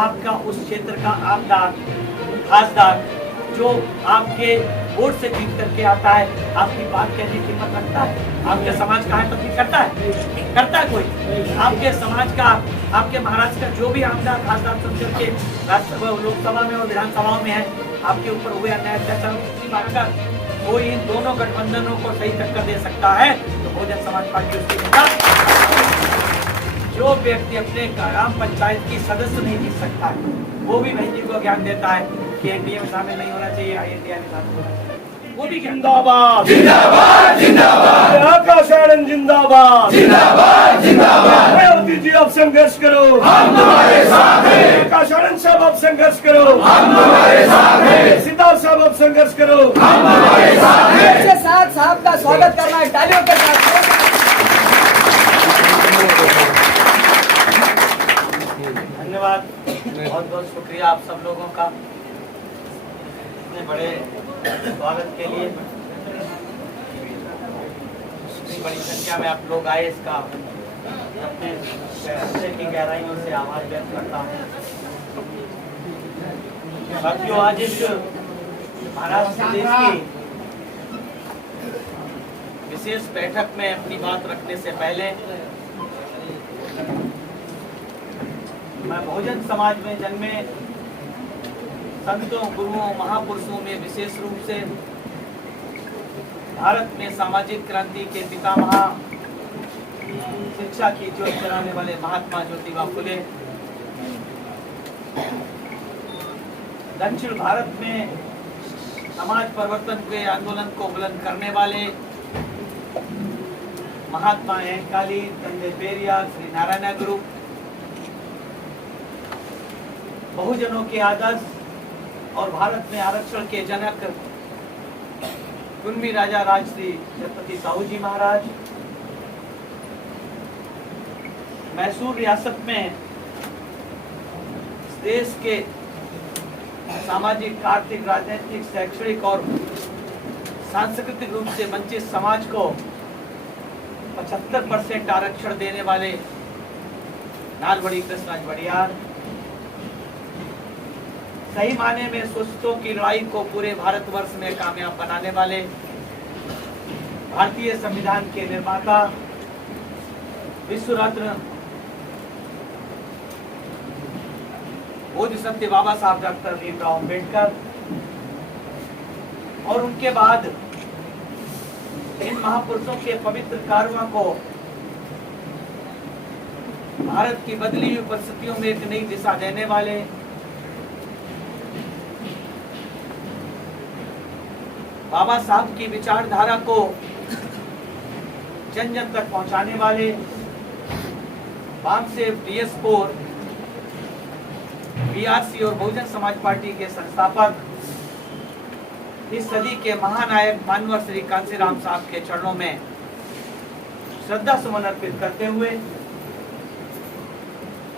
आपका उस क्षेत्र का आमदार, खासदार जो आपके वोट से जीत करके आता है, आपकी बात कहने की हिम्मत रखता है? आपके समाज का हिम्मत करता है? करता है कोई? आपके समाज का, आपके महाराष्ट्र का जो भी आमदार, खासदार चुन करके राज्यसभा, लोकसभा में और विधानसभाओं में है, आपके ऊपर हुए अन्याय अत्याचार की बात कर कोई इन दोनों गठबंधनों को सही टक्कर दे सकता है तो बहुजन समाज पार्टी उसकी नेता। जो व्यक्ति अपने ग्राम पंचायत की सदस्य नहीं जीत सकता है, वो भी बहन जी को ज्ञान देता है कि एनडीए में शामिल नहीं होना चाहिए, INDI में शामिल होना चाहिए, वो भी जिंदाबाद जिंदाबाद जिंदाबाद आकाश आनंद जिंदाबाद जिंदाबाद जिंदाबाद। मायावती जी आप संघर्ष करो, हम तुम्हारे साथ हैं। आकाश आनंद साहब आप संघर्ष करो, हम तुम्हारे साथ हैं। सितार साहब आप संघर्ष करो, हम तुम्हारे साथ हैं। अच्छे साथ साहब का स्वागत करना है तालियों के साथ। धन्यवाद, बहुत बहुत शुक्रिया आप सब लोगों का इतने बड़े स्वागत के लिए। इतनी बड़ी संख्या में आप लोग आए, इसका अपने हृदय की गहराइयों से आभार व्यक्त करता हूँ। साथियों, आज इस महाराष्ट्र प्रदेश की विशेष बैठक में अपनी बात रखने से पहले मैं बहुजन समाज में जन्मे संतों, गुरुओं, महापुरुषों में विशेष रूप से भारत में सामाजिक क्रांति के पितामह, शिक्षा की ज्योत जलाने वाले महात्मा ज्योतिबा फुले, दक्षिण भारत में समाज परिवर्तन के आंदोलन को बुलंद करने वाले महात्मा अयंकाली, तंदे पेरियार, श्री नारायण गुरु, बहुजनों के आदर्श और भारत में आरक्षण के जनक कुर्मी राजा राजश्री छत्रपति साहू जी महाराज, मैसूर रियासत में देश के सामाजिक, आर्थिक, राजनीतिक, शैक्षणिक और सांस्कृतिक रूप से वंचित समाज को 75% आरक्षण देने वाले नालवड़ी कृष्णराज वडियार, सही माने में शोषितों की लड़ाई को पूरे भारतवर्ष में कामयाब बनाने वाले भारतीय संविधान के निर्माता, विश्व रत्न बोधिसत्व बाबा साहब डॉक्टर भीमराव अम्बेडकर, और उनके बाद इन महापुरुषों के पवित्र कार्यों को भारत की बदली हुई परिस्थितियों में एक नई दिशा देने वाले बाबा साहब की विचारधारा को जन जन तक पहुंचाने वाले बामसेव, DS4, BRC और बहुजन समाज पार्टी के संस्थापक, इस सदी के महानायक मानवर श्री कांसीराम साहब के चरणों में श्रद्धा सुमन अर्पित करते हुए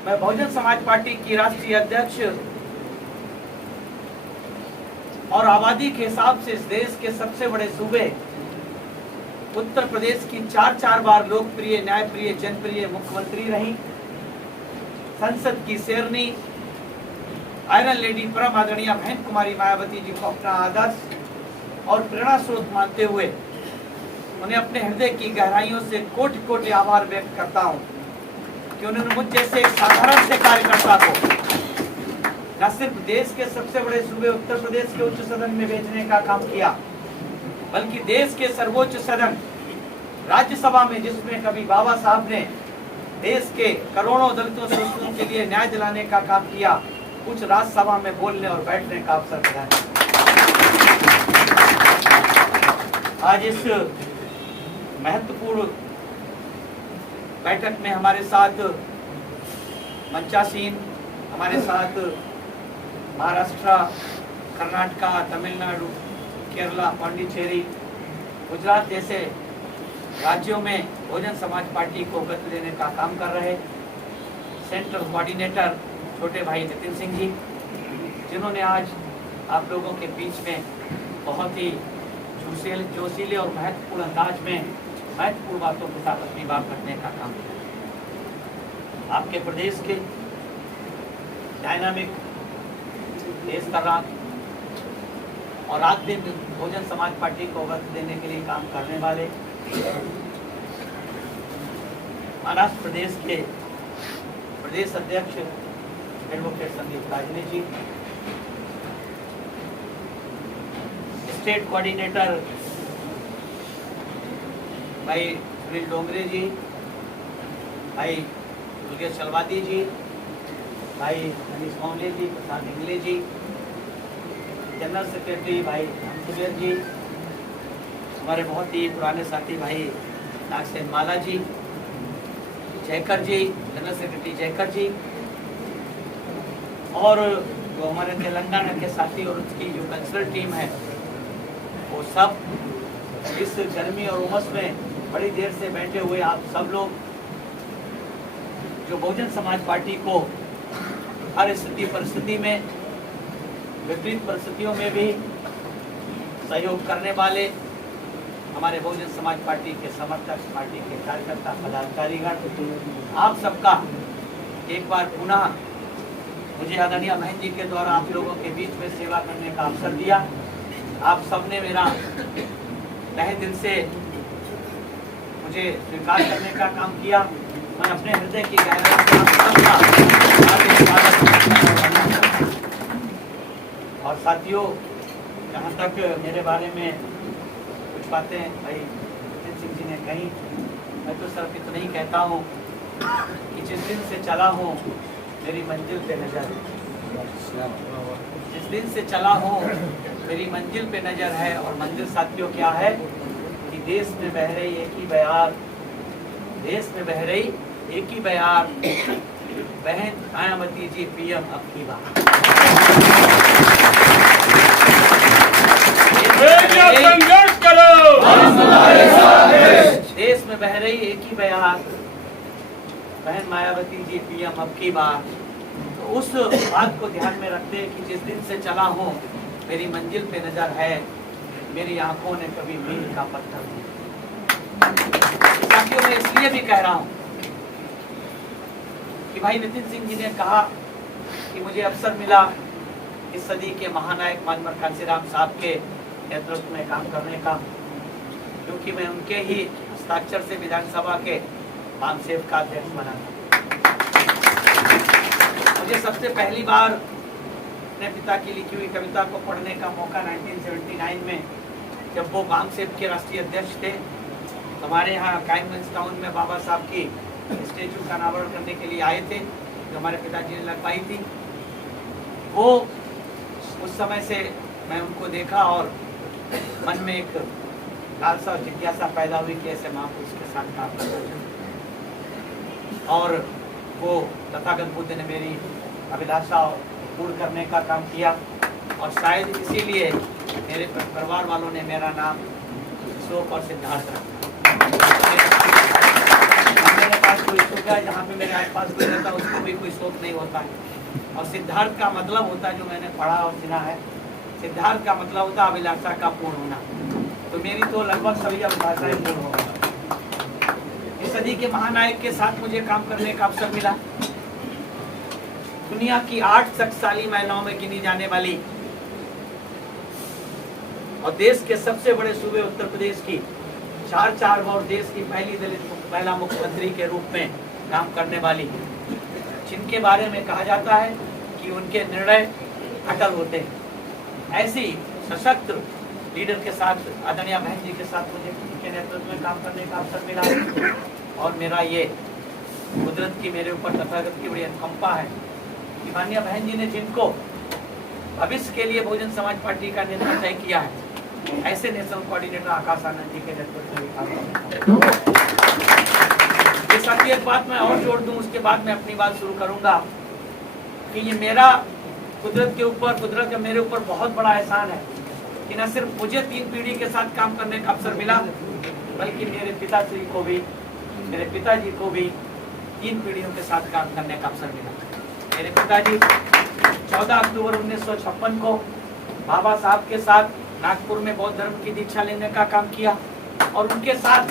मैं बहुजन समाज पार्टी की राष्ट्रीय अध्यक्ष और आबादी के हिसाब से इस देश के सबसे बड़े सूबे उत्तर प्रदेश की 4 बार लोकप्रिय, न्यायप्रिय, जनप्रिय मुख्यमंत्री रही, संसद की शेरनी, आयरन लेडी, परम आदरणीय बहन कुमारी मायावती जी को अपना आदर्श और प्रेरणा स्रोत मानते हुए उन्हें अपने हृदय की गहराइयों से कोटि कोटि आभार व्यक्त करता हूं कि उन्होंने मुझ जैसे एक साधारण से कार्यकर्ता को न सिर्फ देश के सबसे बड़े सूबे उत्तर प्रदेश के उच्च सदन में भेजने का काम किया, बल्कि देश के सर्वोच्च सदन राज्यसभा में, जिसमें कभी बाबा साहब ने देश के करोड़ों दलितों शोषितों के लिए न्याय दिलाने का काम किया, कुछ राज्यसभा में बोलने और बैठने का अवसर मिला है। आज इस महत्वपूर्ण बैठक में हमारे साथ मंचासीन, हमारे साथ महाराष्ट्र, कर्नाटका, तमिलनाडु, केरला, पांडिचेरी, गुजरात जैसे राज्यों में बहुजन समाज पार्टी को गति देने का काम कर रहे सेंट्रल कोऑर्डिनेटर छोटे भाई नितिन सिंह जी, जिन्होंने आज आप लोगों के बीच में बहुत ही जोशीले और महत्वपूर्ण अंदाज में महत्वपूर्ण बातों के साथ अपनी बात रखने का काम किया। आपके प्रदेश के डायनामिक देश का रात और रात दिन बहुजन समाज पार्टी को वक्त देने के लिए काम करने वाले महाराष्ट्र प्रदेश के प्रदेश अध्यक्ष एडवोकेट संदीप काजने जी, स्टेट कोऑर्डिनेटर भाई सुनील डोंगरे जी, भाई दुर्गेश चलवादी जी, भाई मनीष मामले जी, प्रसाद इंगले जी, जनरल सेक्रेटरी भाई रामसुबेर जी, हमारे बहुत ही पुराने साथी भाई नागसेन माला जी, जयकर जी, जनरल सेक्रेटरी जयकर जी, और जो हमारे तेलंगाना के साथी और उसकी जो कल्चरल टीम है वो सब इस गर्मी और उमस में बड़ी देर से बैठे हुए आप सब लोग जो बहुजन समाज पार्टी को हर स्थिति परिस्थिति में विपरीत परिस्थितियों में भी सहयोग करने वाले हमारे बहुजन समाज पार्टी के समर्थक, पार्टी के कार्यकर्ता, पदाधिकारीगण, आप सबका एक बार पुनः मुझे आदरणीय बहन जी के द्वारा आप लोगों के बीच में सेवा करने का अवसर दिया। आप सबने मेरा तहे दिल से मुझे स्वीकार करने का काम किया। मैं अपने हृदय की गहराई से आप सबका और साथियों, जहाँ तक मेरे बारे में कुछ बातें भाई नितिन सिंह जी ने कही, मैं तो सिर्फ इतना ही कहता हूँ कि जिस दिन से चला हूँ मेरी मंजिल पे नजर है, जिस दिन से चला हूँ मेरी मंजिल पे नजर है। और मंजिल साथियों क्या है कि देश में बह रही एक ही बयार, देश में बह रही एक ही बयार, बहन मायावती जी पीएम अब की बात। संघर्ष करो, देश में बह रही एक ही बयार, बहन मायावती जी पीएम अब की बार। तो उस बात को ध्यान में रखते कि जिस दिन से चला हूँ मेरी मंजिल पे नजर है, मेरी आंखों ने कभी मील का पत्थर नहीं। साथियों, मैं इसलिए भी कह रहा हूँ कि भाई नितिन सिंह जी ने कहा कि मुझे अवसर मिला इस सदी के महानायक मानवर कांसीराम साहब के नेतृत्व में काम करने का, क्योंकि मैं उनके ही हस्ताक्षर से विधानसभा के वामसेव का अध्यक्ष बना। मुझे सबसे पहली बार अपने पिता की लिखी हुई कविता को पढ़ने का मौका 1979 में, जब वो वामसेव के राष्ट्रीय अध्यक्ष थे, हमारे यहाँ कायमगंज टाउन में बाबा साहब की स्टेचू का अनावरण करने के लिए आए थे, जो हमारे पिताजी ने लगवाई थी। वो उस समय से मैं उनको देखा और मन में एक लालसा और जिज्ञासा पैदा हुई कि ऐसे महापुरुष के साथ काम करना चाहिए। और वो तथागत बुद्ध ने मेरी अभिलाषा पूर्ण करने का काम किया, और शायद इसीलिए मेरे परिवार वालों ने मेरा नाम शोक और सिद्धार्थ रखा। मेरे पास कोई शोक है, जहाँ पे मेरे आसपास कोई रहता है उसको भी कोई शोक नहीं होता है। और सिद्धार्थ का मतलब होता है, जो मैंने पढ़ा और सुना है, सिद्धार्थ का मतलब होता है अभिलाषा का पूर्ण होना। तो मेरी तो लगभग सभी अभिलाषाएं पूर्ण हो गई। इस सदी के महानायक के साथ मुझे काम करने का अवसर मिला। दुनिया की 8 शक्तिशाली महिलाओं में गिनी जाने वाली और देश के सबसे बड़े सूबे उत्तर प्रदेश की 4 बार देश की पहली दलित महिला मुख्यमंत्री के रूप में काम करने वाली, जिनके बारे में कहा जाता है कि उनके निर्णय अटल होते हैं, ऐसी सशक्त लीडर के साथ, आदरणीय बहन जी के साथ मुझे उनके नेतृत्व में काम करने का अवसर मिला। और मेरा ये कुदरत की मेरे ऊपर तथागत की बड़ी अनुकंपा है कि माननीय बहन जी ने जिनको भविष्य के लिए बहुजन समाज पार्टी का नेतृत्व तय किया है, ऐसे नेशनल कोऑर्डिनेटर आकाश आनंद जी के नेतृत्व में काम करना। ये साथी एक बात मैं और जोड़ दूं, उसके बाद मैं अपनी बात शुरू करूंगा कि ये मेरा कुदरत का मेरे ऊपर बहुत बड़ा एहसान है कि न सिर्फ मुझे 3 पीढ़ी के साथ काम करने का अवसर मिला, बल्कि मेरे पिताजी को भी 3 पीढ़ियों के साथ काम करने का अवसर मिला। मेरे पिताजी 14 अक्टूबर 1956 को बाबा साहब के साथ नागपुर में बौद्ध धर्म की दीक्षा लेने का काम किया, और उनके साथ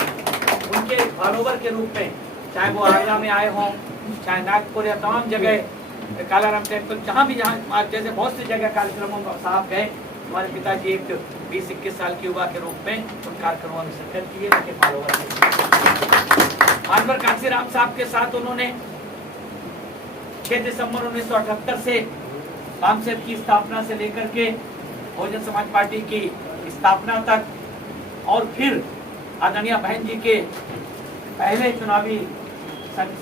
उनके फॉलोवर के रूप में, चाहे वो आगरा में आए हों, चाहे नागपुर या तमाम जगह कालाराम टेम्पल, जहाँ जैसे बहुत सी जगह कार्यक्रमों में साहब गए। हमारे पिताजी एक 20-21 साल की युवा के रूप में उन कार्यक्रमों में शिरकत की है, उनके फॉलोवर मानवर कांसीराम साहब के साथ उन्होंने 6 दिसंबर 1978 से बामसेब की स्थापना से लेकर के बहुजन समाज पार्टी की स्थापना तक, और फिर आदरणीय बहन जी के पहले चुनावी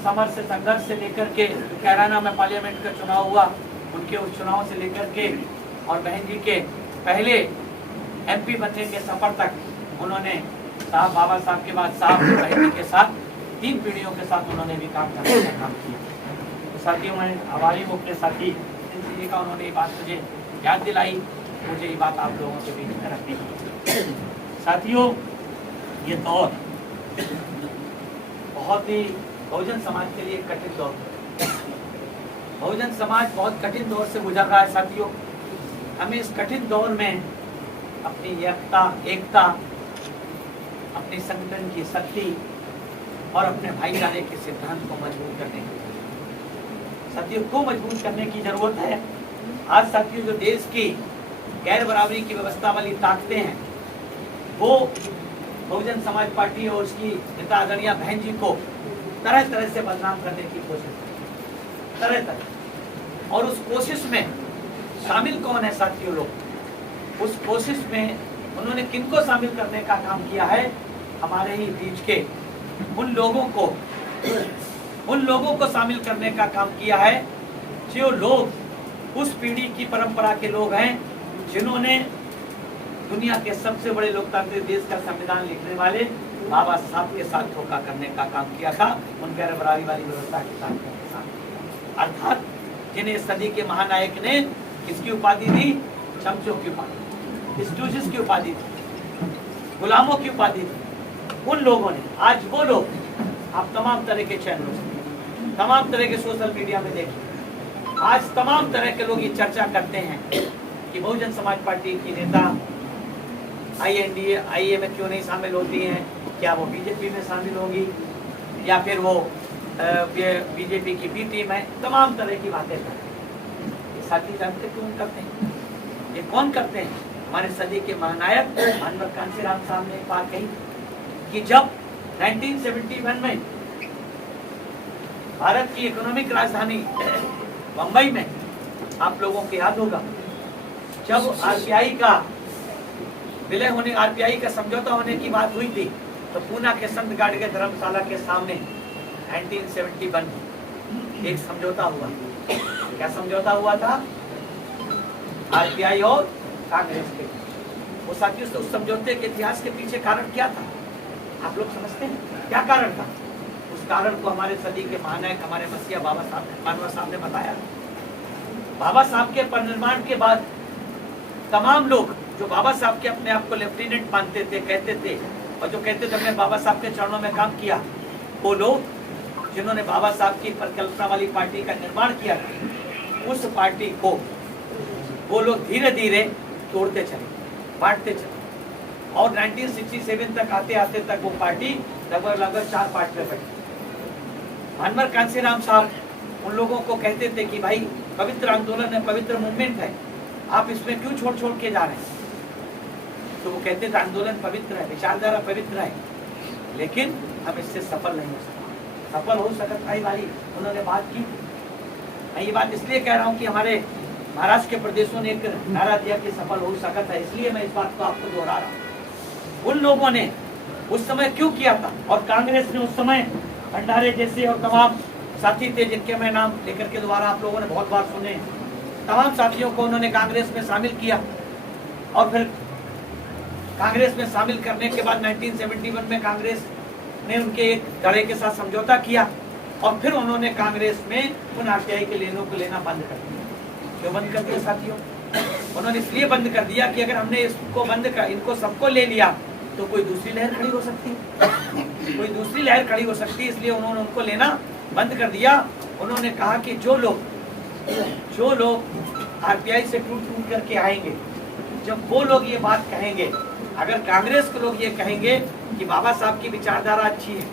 समर से संघर्ष से लेकर के कैराना में पार्लियामेंट का चुनाव हुआ, उनके उस चुनाव से लेकर के और बहन जी के पहले एमपी बनने के सफर तक उन्होंने साहब बाबा साहब के बाद साहब बहन जी के साथ 3 पीढ़ियों के साथ उन्होंने भी काम करने का काम किया। तो साथियों, मैं आभारी हूँ अपने साथी जी का, उन्होंने ये बात मुझे याद दिलाई, मुझे ये बात आप लोगों के बीच में रखनी है। साथियों, ये दौर बहुत ही बहुजन समाज के लिए कठिन दौर है। बहुजन समाज बहुत कठिन दौर से गुजर रहा है। साथियों, हमें इस कठिन दौर में अपनी एकता, अपनी संगठन की शक्ति और अपने भाईचारे के सिद्धांत को मजबूत करने की, साथियों को मजबूत करने की जरूरत है। आज साथियों, जो देश की गैर बराबरी की व्यवस्था वाली ताकतें हैं, वो बहुजन समाज पार्टी और उसकी नेता आदरणीय बहन जी को तरह तरह से बदनाम करने की कोशिश, तरह। और उस कोशिश में शामिल कौन है साथियों? लोग उस कोशिश में उन्होंने किनको शामिल करने का काम किया है? हमारे ही बीच के उन लोगों को शामिल करने का काम किया है जो लोग उस पीढ़ी की परंपरा के लोग हैं जिन्होंने दुनिया के सबसे बड़े लोकतांत्रिक देश का संविधान लिखने वाले बाबा साहब के साथ धोखा करने का काम किया था, उन गैर बराबरी वाली व्यवस्था के साथ। अर्थात जिन्हें सदी के महानायक ने किसकी उपाधि दी? चमचों की उपाधि, स्टूजिस की उपाधि थी, गुलामों की उपाधि थी। उन लोगों ने, आज वो लोग, आप तमाम तरह के चैनलों से, तमाम तरह के सोशल मीडिया में देखिए, आज तमाम तरह के लोग ये चर्चा करते हैं कि बहुजन समाज पार्टी की नेता INDA में क्यों नहीं शामिल होती हैं, क्या वो बीजेपी में शामिल होगी या फिर वो बीजेपी की बी टीम है, तमाम तरह की बातें करते हैं। ये साथी जानते क्यों करते हैं? ये कौन करते हैं? हमारे सदी के महानायक मानवर कांसीराम साहब ने एक बात कही कि जब 1971 में भारत की इकोनॉमिक राजधानी बंबई में, आप लोगों को याद होगा, जब RBI का विलय होने, RBI का समझौता होने की बात हुई थी, तो पूना के संत गाड़ के धर्मशाला के सामने 1971 एक समझौता हुआ। क्या समझौता हुआ था? RBI और कांग्रेस के। वो साथियों, उस समझौते के इतिहास के पीछे कारण क्या था? आप लोग समझते हैं क्या कारण था? उस कारण को हमारे सदी के महानायक, हमारे मसीहा बाबा साहब मानवर साहब ने बताया। बाबा साहब के परिनिर्माण के बाद तमाम लोग जो बाबा साहब के अपने आप को लेफ्टिनेंट मानते थे, कहते थे, और जो कहते थे हमने बाबा साहब के चरणों में काम किया, वो लोग जिन्होंने बाबा साहब की परिकल्पना वाली पार्टी का निर्माण किया, उस पार्टी को वो लोग धीरे धीरे तोड़ते चले, बांटते चले, और 1967 तक आते आते तक वो पार्टी लगभग 4 पार्ट में बटी। मानवर कांसीराम साहब उन लोगों को कहते थे कि भाई पवित्र आंदोलन है, पवित्र मूवमेंट है, आप इसमें क्यों छोड़ के जा रहे हैं? तो वो कहते थे आंदोलन पवित्र है, विचारधारा पवित्र है, लेकिन हम इससे सफल नहीं हो सकते। सफल हो सकता है वाली उन्होंने बात की। मैं ये बात इसलिए कह रहा हूँ कि हमारे महाराष्ट्र के प्रदेशों ने एक नारा दिया कि सफल हो सकता है, इसलिए मैं इस बात को आपको दोहरा रहा हूँ। उन लोगों ने उस समय क्यों किया था, और कांग्रेस ने उस समय भंडारे जैसे और तमाम साथी थे जिनके मैं नाम लेकर के दोबारा आप लोगों ने बहुत बार सुने, तमाम साथियों को उन्होंने कांग्रेस में शामिल किया, और फिर कांग्रेस में शामिल करने के बाद 1971 में कांग्रेस ने उनके एक धड़े के साथ समझौता किया, और फिर उन्होंने कांग्रेस में उन RBI के लेनों को लेना बंद कर दिया। क्यों बंद कर दिया साथियों? उन्होंने इसलिए बंद कर दिया कि अगर हमने इसको बंद कर, इनको सबको ले लिया, तो कोई दूसरी लहर खड़ी हो सकती है, कोई दूसरी लहर खड़ी हो सकती है, इसलिए उन्होंने उनको लेना बंद कर दिया। उन्होंने कहा कि जो लोग RBI से टूट करके आएंगे, जब वो लोग ये बात कहेंगे, अगर कांग्रेस के लोग ये कहेंगे कि बाबा साहब की विचारधारा अच्छी है,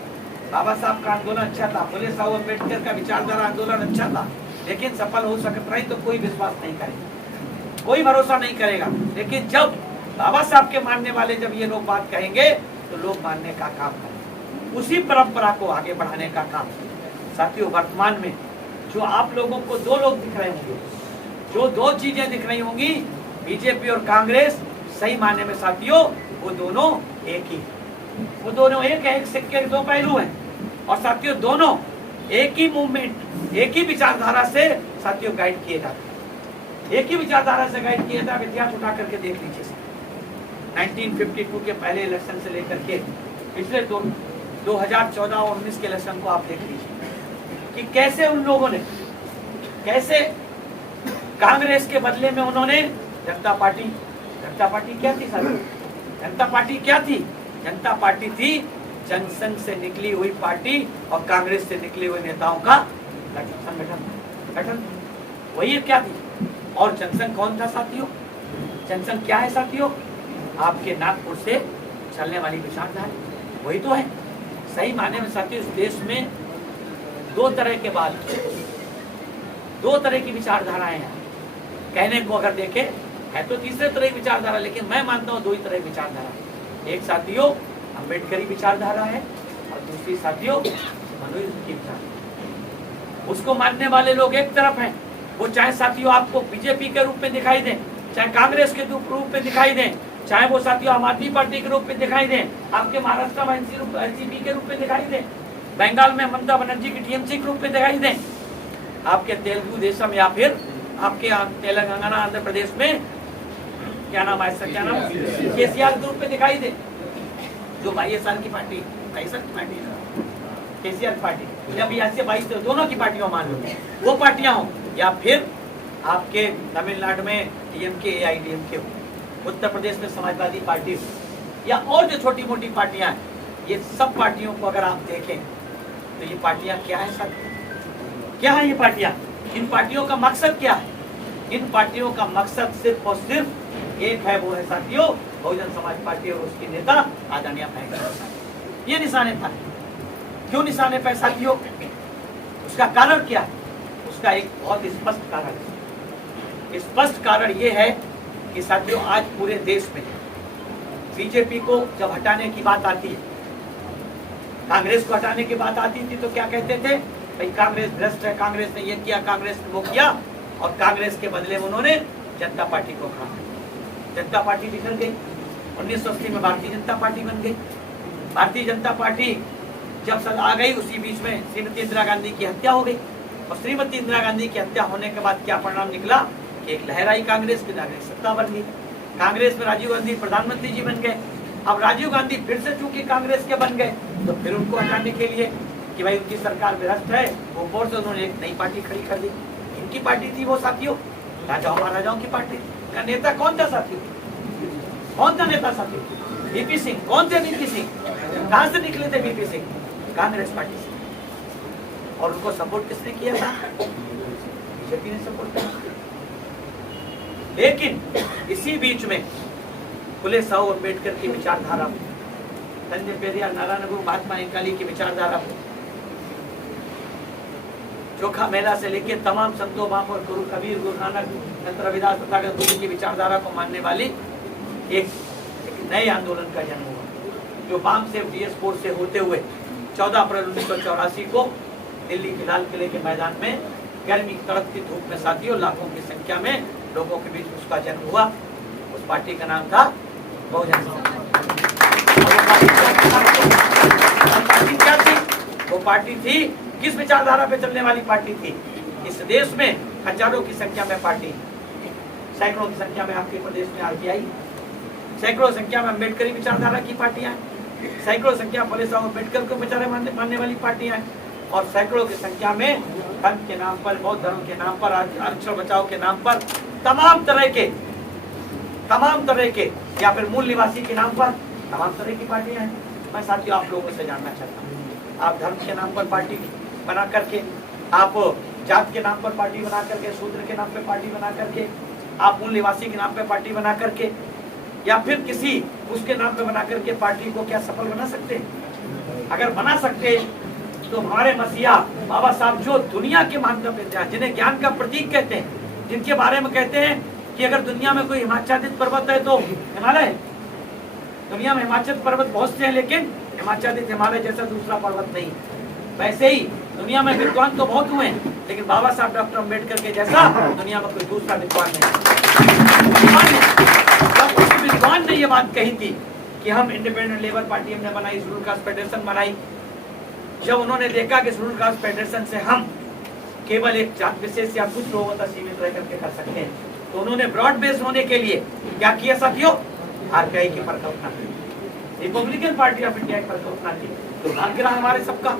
बाबा साहब का आंदोलन अच्छा था, फुले साहब अम्बेडकर का विचारधारा आंदोलन अच्छा था, लेकिन सफल हो सकता है तो कोई विश्वास नहीं करेगा, कोई भरोसा नहीं करेगा। लेकिन जब बाबा साहब के मानने वाले जब ये लोग बात कहेंगे तो लोग मानने का काम करेंगे, उसी परंपरा को आगे बढ़ाने का काम। साथियों, वर्तमान में जो आप लोगों को दो लोग दिख रहे होंगे, जो दो चीजें दिख रही होंगी, बीजेपी और कांग्रेस, सही मायने में साथियों वो दोनों एक ही, वो दोनों एक है, एक सिक्के के दो पहलू हैं। और साथियों दोनों एक ही मूवमेंट, एक ही विचारधारा से साथियों गाइड किए जाते हैं, एक ही विचारधारा से गाइड किया जाता है। इतिहास उठा करके देख लीजिए, 1952 के पहले इलेक्शन से लेकर के पिछले 2014 और 19 के इलेक्शन को आप देख लीजिए कि कैसे उन लोगों ने, कैसे कांग्रेस के बदले में उन्होंने जनता पार्टी क्या थी सर? जनता पार्टी क्या थी? जनता पार्टी थी जनसंघ से निकली हुई पार्टी और कांग्रेस से निकले हुए नेताओं का संगठन, वही क्या थी? और जनसंघ कौन था साथियों? जनसंघ क्या है साथियों? आपके नागपुर से चलने वाली विचारधारा, वही तो है। सही माने में साथियों इस देश में दो तरह की विचारधाराएं हैं। कहने को अगर देखें है तो तीसरे तरह की विचारधारा, लेकिन मैं मानता हूँ दो ही तरह की विचारधारा। एक साथियों अम्बेडकरी विचारधारा है और दूसरी साथियों मनोयुद्ध की विचारधारा। उसको मानने वाले लोग एक तरफ हैं, वो चाहे साथियों आपको बीजेपी के रूप में दिखाई दें, चाहे कांग्रेस के रूप में दिखाई दें, चाहे वो साथियों आम आदमी पार्टी के रूप में दिखाई दें, आपके महाराष्ट्र में एनसीपी के रूप में दिखाई दें, बंगाल में ममता बनर्जी की टीएमसी के रूप में दिखाई दें, आपके तेलुगु देशम या फिर आपके तेलंगाना आंध्र प्रदेश में क्या नाम है, केसीआर के रूप में दिखाई दे, जो 22 साल की पार्टी, 22 की पार्टी, केसीआर पार्टी, या भी ऐसे 22 दोनों की पार्टियों मान लो वो पार्टियां हो, या फिर आपके तमिलनाडु में डीएमके एआईडीएमके हो, उत्तर प्रदेश में समाजवादी पार्टी हो, या और जो छोटी मोटी पार्टियां हैं, ये सब पार्टियों को अगर आप देखें तो ये पार्टियां क्या है सर? क्या है ये पार्टियां? इन पार्टियों का मकसद क्या है? इन पार्टियों का मकसद सिर्फ और सिर्फ एक है, वो है साथियों बहुजन समाज पार्टी और उसके नेता आदरणीय भाई। ये निशाने पर क्यों निशाने पर साथियों? उसका कारण क्या है? उसका एक बहुत स्पष्ट कारण है। स्पष्ट कारण ये है कि साथियों आज पूरे देश में बीजेपी को जब हटाने की बात आती है, कांग्रेस को हटाने की बात आती थी तो क्या कहते थे? भाई कांग्रेस भ्रष्ट है, कांग्रेस ने ये किया, कांग्रेस ने वो किया, और कांग्रेस के बदले में उन्होंने जनता पार्टी को खा, जनता पार्टी बिखर गई। 1980 में भारतीय जनता पार्टी बन गई। भारतीय जनता पार्टी जब सद आ गई, उसी बीच में श्रीमती इंदिरा गांधी की हत्या हो गई, और श्रीमती इंदिरा गांधी की हत्या होने के बाद क्या परिणाम निकला कि एक लहर आई कांग्रेस की, नागरिक सत्ता बन गई। कांग्रेस में राजीव गांधी प्रधानमंत्री जी बन गए। अब राजीव गांधी फिर से चूंकि कांग्रेस के बन गए, तो फिर उनको हटाने के लिए कि भाई उनकी सरकार भ्रष्ट है, वो ऊपर से उन्होंने एक नई पार्टी खड़ी कर दी। इनकी पार्टी थी वो साथियों राजाओं महाराजाओं की पार्टी। का नेता कौन था साथियों? कौन था नेता साथियों? वीपी सिंह। कौन थे वीपी सिंह? कहां से निकले थे वीपी सिंह? कांग्रेस पार्टी से। और उनको सपोर्ट किसने किया था? बीजेपी ने सपोर्ट किया। लेकिन इसी बीच में फुले साहू अम्बेडकर की विचारधारा, संजय पेरियार, नारायण गुरु, महात्मा इंकाली की विचारधारा, चोखा मेला से लेके तमाम संतों महापुर, गुरु कबीर, गुरु नानक, संत रविदास तथा गुरु की विचारधारा को मानने वाली एक नए आंदोलन का जन्म हुआ, जो बाम से डीएस कोर्ट से होते हुए 14 अप्रैल 1984 को दिल्ली के लाल किले के मैदान में गर्मी कड़कती धूप में साथियों लाखों की संख्या में लोगों के बीच उसका जन्म हुआ। उस पार्टी का नाम था बहुजन समाज पार्टी। वो पार्टी थी किस विचारधारा पे चलने वाली पार्टी थी? इस देश में हजारों की संख्या में पार्टी, सैकड़ों की संख्या में आपके प्रदेश में आरपीआई, सैकड़ों संख्या में अम्बेडकरी विचारधारा की पार्टियां, सैकड़ों संख्या फुले साहू अम्बेडकर को विचार मानने वाली पार्टियां, और सैकड़ों की संख्या में धर्म के नाम पर, बौद्ध धर्म के नाम पर, आरक्षण बचाओ के नाम पर, तमाम तरह के या फिर मूल निवासी के नाम पर तमाम तरह की पार्टियां हैं। मैं साथियों आप लोगों से जानना चाहता हूँ, आप धर्म के नाम पर पार्टी बना करके, आप जात के नाम पर पार्टी बना करके, शूद्र के नाम पर पार्टी बना करके, आप मूल निवासी के नाम पर पार्टी बना करके, या फिर किसी उसके नाम पर बना करके पार्टी को क्या सफल बना सकते? अगर बना सकते तो हमारे मसीहा बाबा साहब जो दुनिया के मानव पिता हैं, जिन्हें ज्ञान का प्रतीक कहते हैं, जिनके बारे में कहते हैं कि अगर दुनिया में कोई हिमाच्छादित पर्वत है तो हिमालय। दुनिया में हिमाच्छादित पर्वत बहुत से हैं, लेकिन हिमाच्छादित हिमालय जैसा दूसरा पर्वत नहीं। वैसे ही दुनिया में विद्वान तो बहुत हुए, लेकिन बाबा साहब डॉक्टर अम्बेडकर के जैसा दुनिया में कोई दूसरा विद्वान नहीं। जब विद्वान ने ये बात कही थी कि हम इंडिपेंडेंट लेबर पार्टी हमने बनाई, शेड्यूल कास्ट फेडरेशन बनाई, जब उन्होंने देखा कि शेड्यूल कास्ट फेडरेशन से हम केवल एक जात विशेष या कुछ लोगों तक सीमित रह करके कर सकते हैं, तो उन्होंने ब्रॉड बेस्ड होने के लिए क्या किया साथियों? आरपीआई की परिकल्पना की, रिपब्लिकन पार्टी ऑफ इंडिया की परिकल्पना की। दुर्भाग्य रहा हमारे सबका,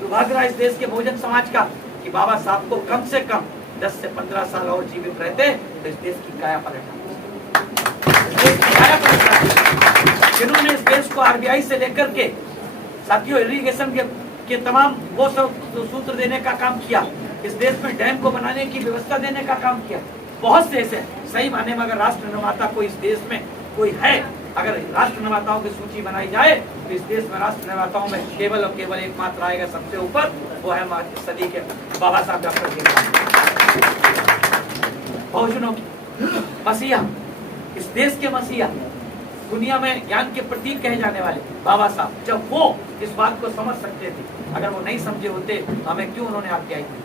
दुर्भाग्य रहा इस देश के बहुजन समाज का कि बाबा साहब को कम से कम 10 से 15 साल और जीवित रहते तो इस देश की काया पलट, जिन्होंने इस देश को आरबीआई से लेकर के साथियों इरिगेशन के तमाम वो सब सूत्र देने का काम किया, इस देश में डैम को बनाने की व्यवस्था देने का काम किया। बहुत से ऐसे सही माने में अगर राष्ट्र निर्माता कोई इस देश में कोई है, अगर राष्ट्र निर्माताओं की सूची बनाई जाए तो इस देश में राष्ट्र निर्माताओं में केवल और केवल एकमात्र आएगा सबसे ऊपर, वो है हमारे सदी के बाबा साहब डॉक्टर बहुजनों की मसीहा, इस देश के मसीहा, दुनिया में ज्ञान के प्रतीक कहे जाने वाले बाबा साहब, जब वो इस बात को समझ सकते थे, अगर वो नहीं समझे होते तो हमें क्यों उन्होंने आरपीआई दी?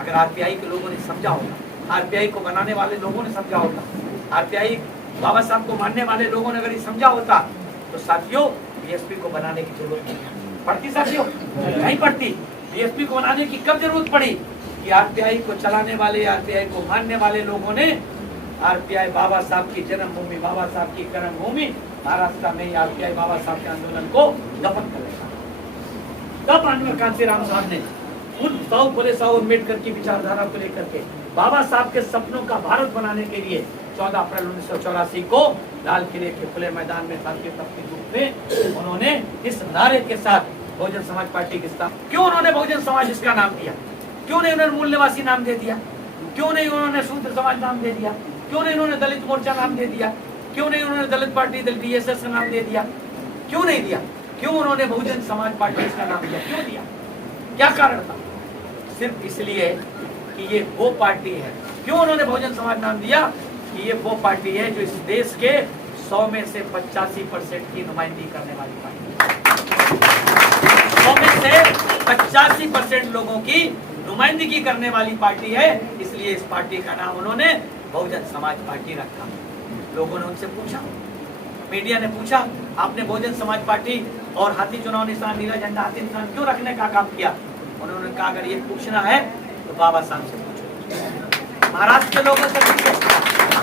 अगर आरपीआई के लोगों ने समझा होता, आरपीआई को बनाने वाले लोगों ने समझा होता, आरपीआई बाबा साहब को मानने वाले लोगों ने अगर ये समझा होता, तो साथियों बीएसपी को बनाने की जरूरत नहीं पड़ती। साथियों नहीं पड़ती। बीएसपी को बनाने की कब जरूरत पड़ी कि आरपीआई को चलाने वाले, आरपीआई को मानने वाले लोगों ने आरपीआई बाबा साहब की जन्मभूमि, बाबा साहब की कर्मभूमि महाराष्ट्र में आरपीआई बाबा साहब के आंदोलन को दफन कर रखा। तब माननीय कांशीराम साहब ने उन साहु फुले साहु अम्बेडकर की विचारधारा को लेकर के बाबा साहब के सपनों का भारत बनाने के लिए 14 अप्रैल 1984 को लाल किले के खुले मैदान में शांति के रूप में उन्होंने इस नारे के साथ बहुजन समाज पार्टी की स्थापना। क्यों उन्होंने बहुजन समाज इसका नाम दिया? क्यों नहीं उन्होंने मूल निवासी नाम दे दिया? क्यों नहीं उन्होंने शूद्र समाज नाम दे दिया? क्यों नहीं उन्होंने दलित मोर्चा नाम दे दिया? क्यों नहीं उन्होंने दलित पार्टी डीएसएस का नाम दे दिया? क्यों नहीं दिया? क्यों उन्होंने बहुजन समाज पार्टी इसका नाम दिया? क्यों दिया? क्या कारण था? सिर्फ इसलिए कि ये वो पार्टी है। क्यों उन्होंने बहुजन समाज नाम दिया? कि ये वो पार्टी है जो इस देश के 100 में से 85% की नुमाइंदगी करने वाली पार्टी है। 100 में से 85% लोगों की नुमाइंदगी करने वाली पार्टी है, इसलिए इस पार्टी का नाम उन्होंने बहुजन समाज पार्टी रखा। लोगों ने उनसे पूछा, मीडिया ने पूछा, आपने बहुजन समाज पार्टी और हाथी चुनाव निशान, नीला झंडा, हाथी निशान क्यों रखने का काम किया? उन्होंने कहा अगर ये पूछना है तो बाबा साहब से पूछो, महाराष्ट्र के लोगों से पूछो,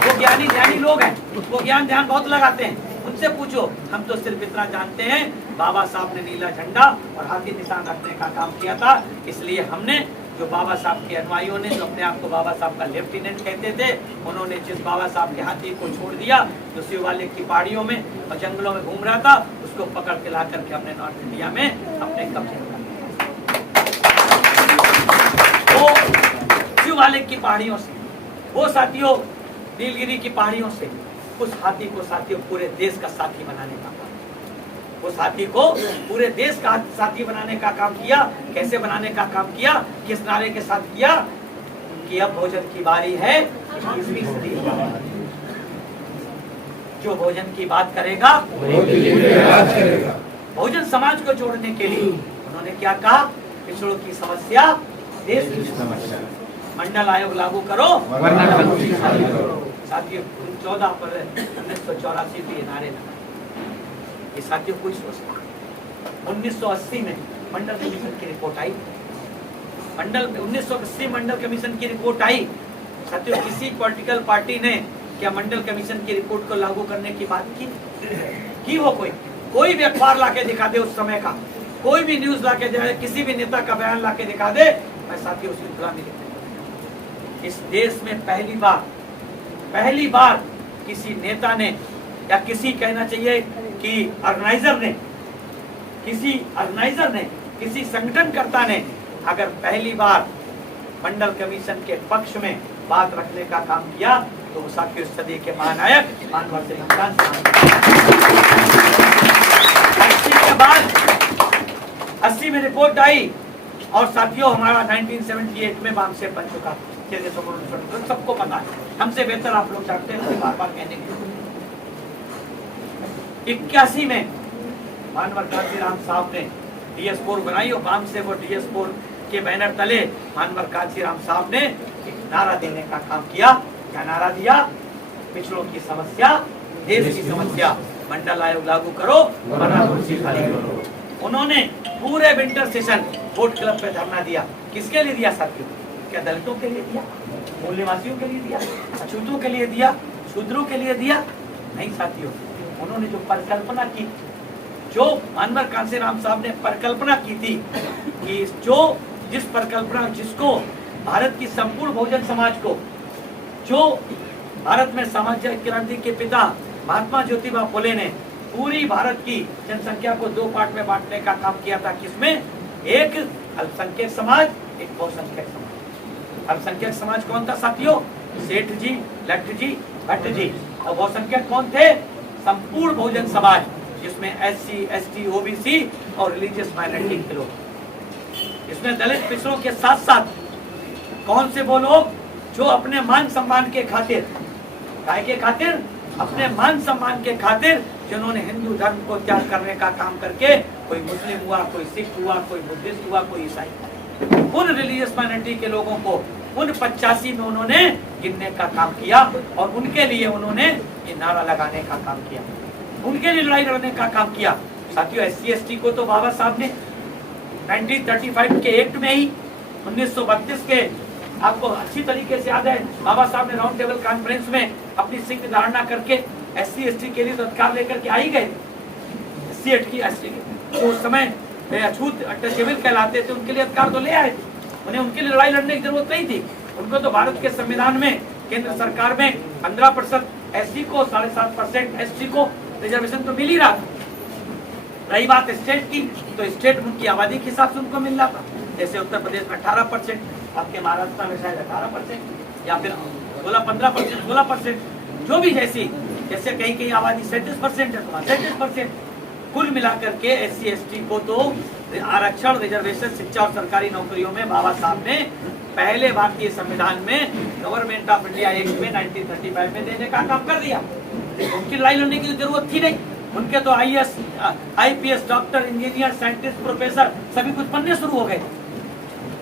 वो ज्ञानी ध्यानी लोग हैं, वो ज्ञान ध्यान बहुत लगाते हैं, उनसे पूछो। हम तो सिर्फ इतना जानते हैं, बाबा साहब ने नीला झंडा और हाथी निशान रखने का काम किया था, इसलिए हमने जो बाबा साहब के अनुयायियों ने जो अपने आप को बाबा साहब का लेफ्टिनेंट कहते थे, उन्होंने जिस बाबा साहब के हाथी को छोड़ दिया जो शिवालिक की पहाड़ियों में और जंगलों में घूम रहा था, उसको पकड़ के ला करके हमने नॉर्थ इंडिया में अपने कब्जे में शिवालिक की पहाड़ियों से, वो साथियों नीलगिरी की पहाड़ियों से उस हाथी को साथियों पूरे देश का साथी बनाने का काम, उस हाथी को पूरे देश का साथी बनाने का काम किया। कैसे बनाने का काम किया? किस नारे के साथ किया? कि अब भोजन की बारी है 21वीं सदी की। जो भोजन की बात करेगा बहुजन समाज को जोड़ने के लिए उन्होंने क्या कहा? पिछड़ों की समस्या देश की समस्या, मंडल आयोग लागू करो वरना साथियों 14 अप्रैल 1984 को ये नारे लगाए। ये साथियों कोई सोचता 1980 में मंडल कमीशन की रिपोर्ट आई, 1980 मंडल कमीशन की रिपोर्ट आई। साथियों किसी पॉलिटिकल पार्टी ने क्या मंडल कमीशन की रिपोर्ट को लागू करने की बात की हो? कोई भी अखबार लाके दिखा दे उस समय का, कोई भी न्यूज लाके दे, किसी भी नेता का बयान लाके दिखा दे, मैं साथियों उसकी गुलामी लिखते। इस देश में पहली बार किसी नेता ने या किसी कहना चाहिए कि ऑर्गेनाइजर ने किसी संगठनकर्ता ने अगर पहली बार मंडल कमीशन के पक्ष में बात रखने का काम किया तो वो साथियों सदी के महानायक मानवर से इसी के बाद 80 में रिपोर्ट आई और साथियों हमारा 1978 में बाम से बन चुका, सबको पता है, हमसे बेहतर आप लोग जानते हैं, बार बार कहने के। 81 में मानवर कांशीराम साहब ने DS4 बनाई और बाम से वो DS4 के बैनर तले मानवर कांशीराम साहब ने एक नारा देने का काम किया। क्या नारा दिया? पिछड़ों की समस्या, देश की समस्या, मंडल आयोग लागू करो वरना कुर्सी खाली करो। उन्होंने पूरे विंटर सेशन वोट क्लब पे धरना दिया। किसके लिए दिया साथियों? क्या दलितों के लिए दिया? मूल निवासियों के लिए दिया? अछूतों के लिए दिया? शूद्रों के लिए दिया? नहीं साथियों, उन्होंने जो परिकल्पना की, जो मानवर कांशीराम साहब ने परिकल्पना की थी कि जिस परिकल्पना जिसको भारत की संपूर्ण बहुजन समाज को, जो भारत में सामाजिक क्रांति के पिता महात्मा ज्योतिबा फुले ने पूरी भारत की जनसंख्या को 2 पार्ट में बांटने का काम किया था। किसमें? एक अल्पसंख्यक समाज, एक बहुसंख्यक समाज। अल्पसंख्यक समाज कौन था साथियों? सेठ जी, लट्ठ जी, भट्ट जी। और बहुसंख्यक कौन थे? संपूर्ण बहुजन समाज, जिसमें SC, ST, OBC और रिलीजियस माइनॉरिटी के लोग। इसमें दलित पिछड़ों के साथ साथ कौन से वो लोग जो अपने मान सम्मान के खातिर, काय के खातिर? अपने मान सम्मान के खातिर, जिन्होंने हिंदू धर्म को त्याग करने का काम करके, कोई मुस्लिम हुआ, कोई सिख हुआ, कोई बुद्धिस्ट हुआ, कोई ईसाई, उन रिलीजियस माइनॉरिटी के लोगों को उन 85 में उन्होंने गिनने का काम किया और उनके लिए उन्होंने ये नारा लगाने का काम किया, उनके लिए लड़ाई लड़ने का काम किया। साथियों SC ST को तो बाबा साहब ने 1935 के एक्ट में ही 1932 के, आपको अच्छी तरीके से याद है, बाबा साहब ने राउंड टेबल कॉन्फ्रेंस में अपनी सिंह धारणा करके SC ST के लिए तो अधिकार लेकर के आई गए। SC ST तो उस समय अछूत अटचेबल कहलाते थे, उनके लिए अधिकार तो ले आए थे, उन्हें उनके लिए लड़ाई लड़ने की जरूरत नहीं थी। उनको तो भारत के संविधान में, केंद्र सरकार में 15% SC को, 7.5% ST को रिजर्वेशन तो मिल ही रहा था। रही बात स्टेट की, तो स्टेट उनकी आबादी के हिसाब से उनको मिल रहा था। जैसे उत्तर प्रदेश में 18%, आपके महाराष्ट्र में शायद 18% या फिर 15%, 16%, जो भी जैसे कहीं कहीं आबादी 37% है, तो 37%। कुल मिलाकर के SC ST को तो आरक्षण, रिजर्वेशन, शिक्षा और सरकारी नौकरियों में बाबा साहब ने पहले भारतीय संविधान में गवर्नमेंट ऑफ इंडिया एक्ट में 1935 में देने का काम कर दिया। उनकी लड़ाई लड़ने की जरूरत थी नहीं। उनके तो IAS, IPS, doctor, engineer, scientist, professor सभी कुछ बनने शुरू हो गए।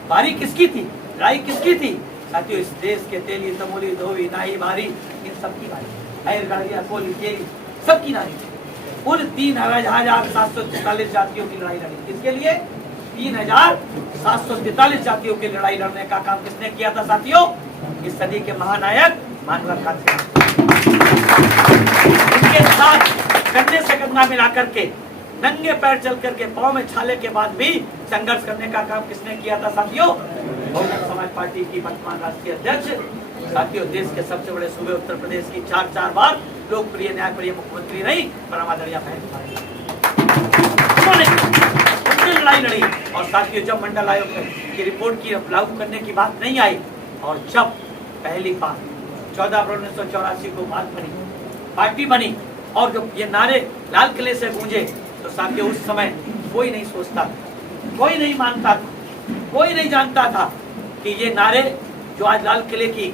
बारी किसकी थी? लड़ाई किसकी थी? साथियों इस देश के तेली, तमोली, धोबी, नाई, बारी, इन सबकी बारी, गाड़िया, कोली, केरी, सबकी नारी थी। उन 3,743 जातियों की लड़ाई लड़ी। किसके लिए? 3,743 जातियों की लड़ाई लड़ने का काम किसने किया था साथियों? इस सदी के महानायक मानवर कांशीराम। उनके साथ कंधे से कंधा मिला करके, नंगे पैर चल करके, पांव में छाले के बाद भी संघर्ष करने का काम किसने किया था साथियों? बहुजन समाज पार्टी की वर्तमान राष्ट्रीय अध्यक्ष। साथियों देश के सबसे बड़े सूबे उत्तर प्रदेश की 4 बार लोकप्रिय, न्यायप्रिय मुख्यमंत्री रही परमादरणीय बहन, उन्होंने लड़ाई लड़ी। और साथियों जब मंडल आयोग की रिपोर्ट की लागू करने की बात नहीं आई, और जब पहली बार 14 अप्रैल 1984 को बात बनी, पार्टी बनी, और जब ये नारे लाल किले से गूंजे, तो साथियों उस समय कोई नहीं सोचता, कोई नहीं मानता, कोई नहीं जानता था कि ये नारे जो आज लाल किले की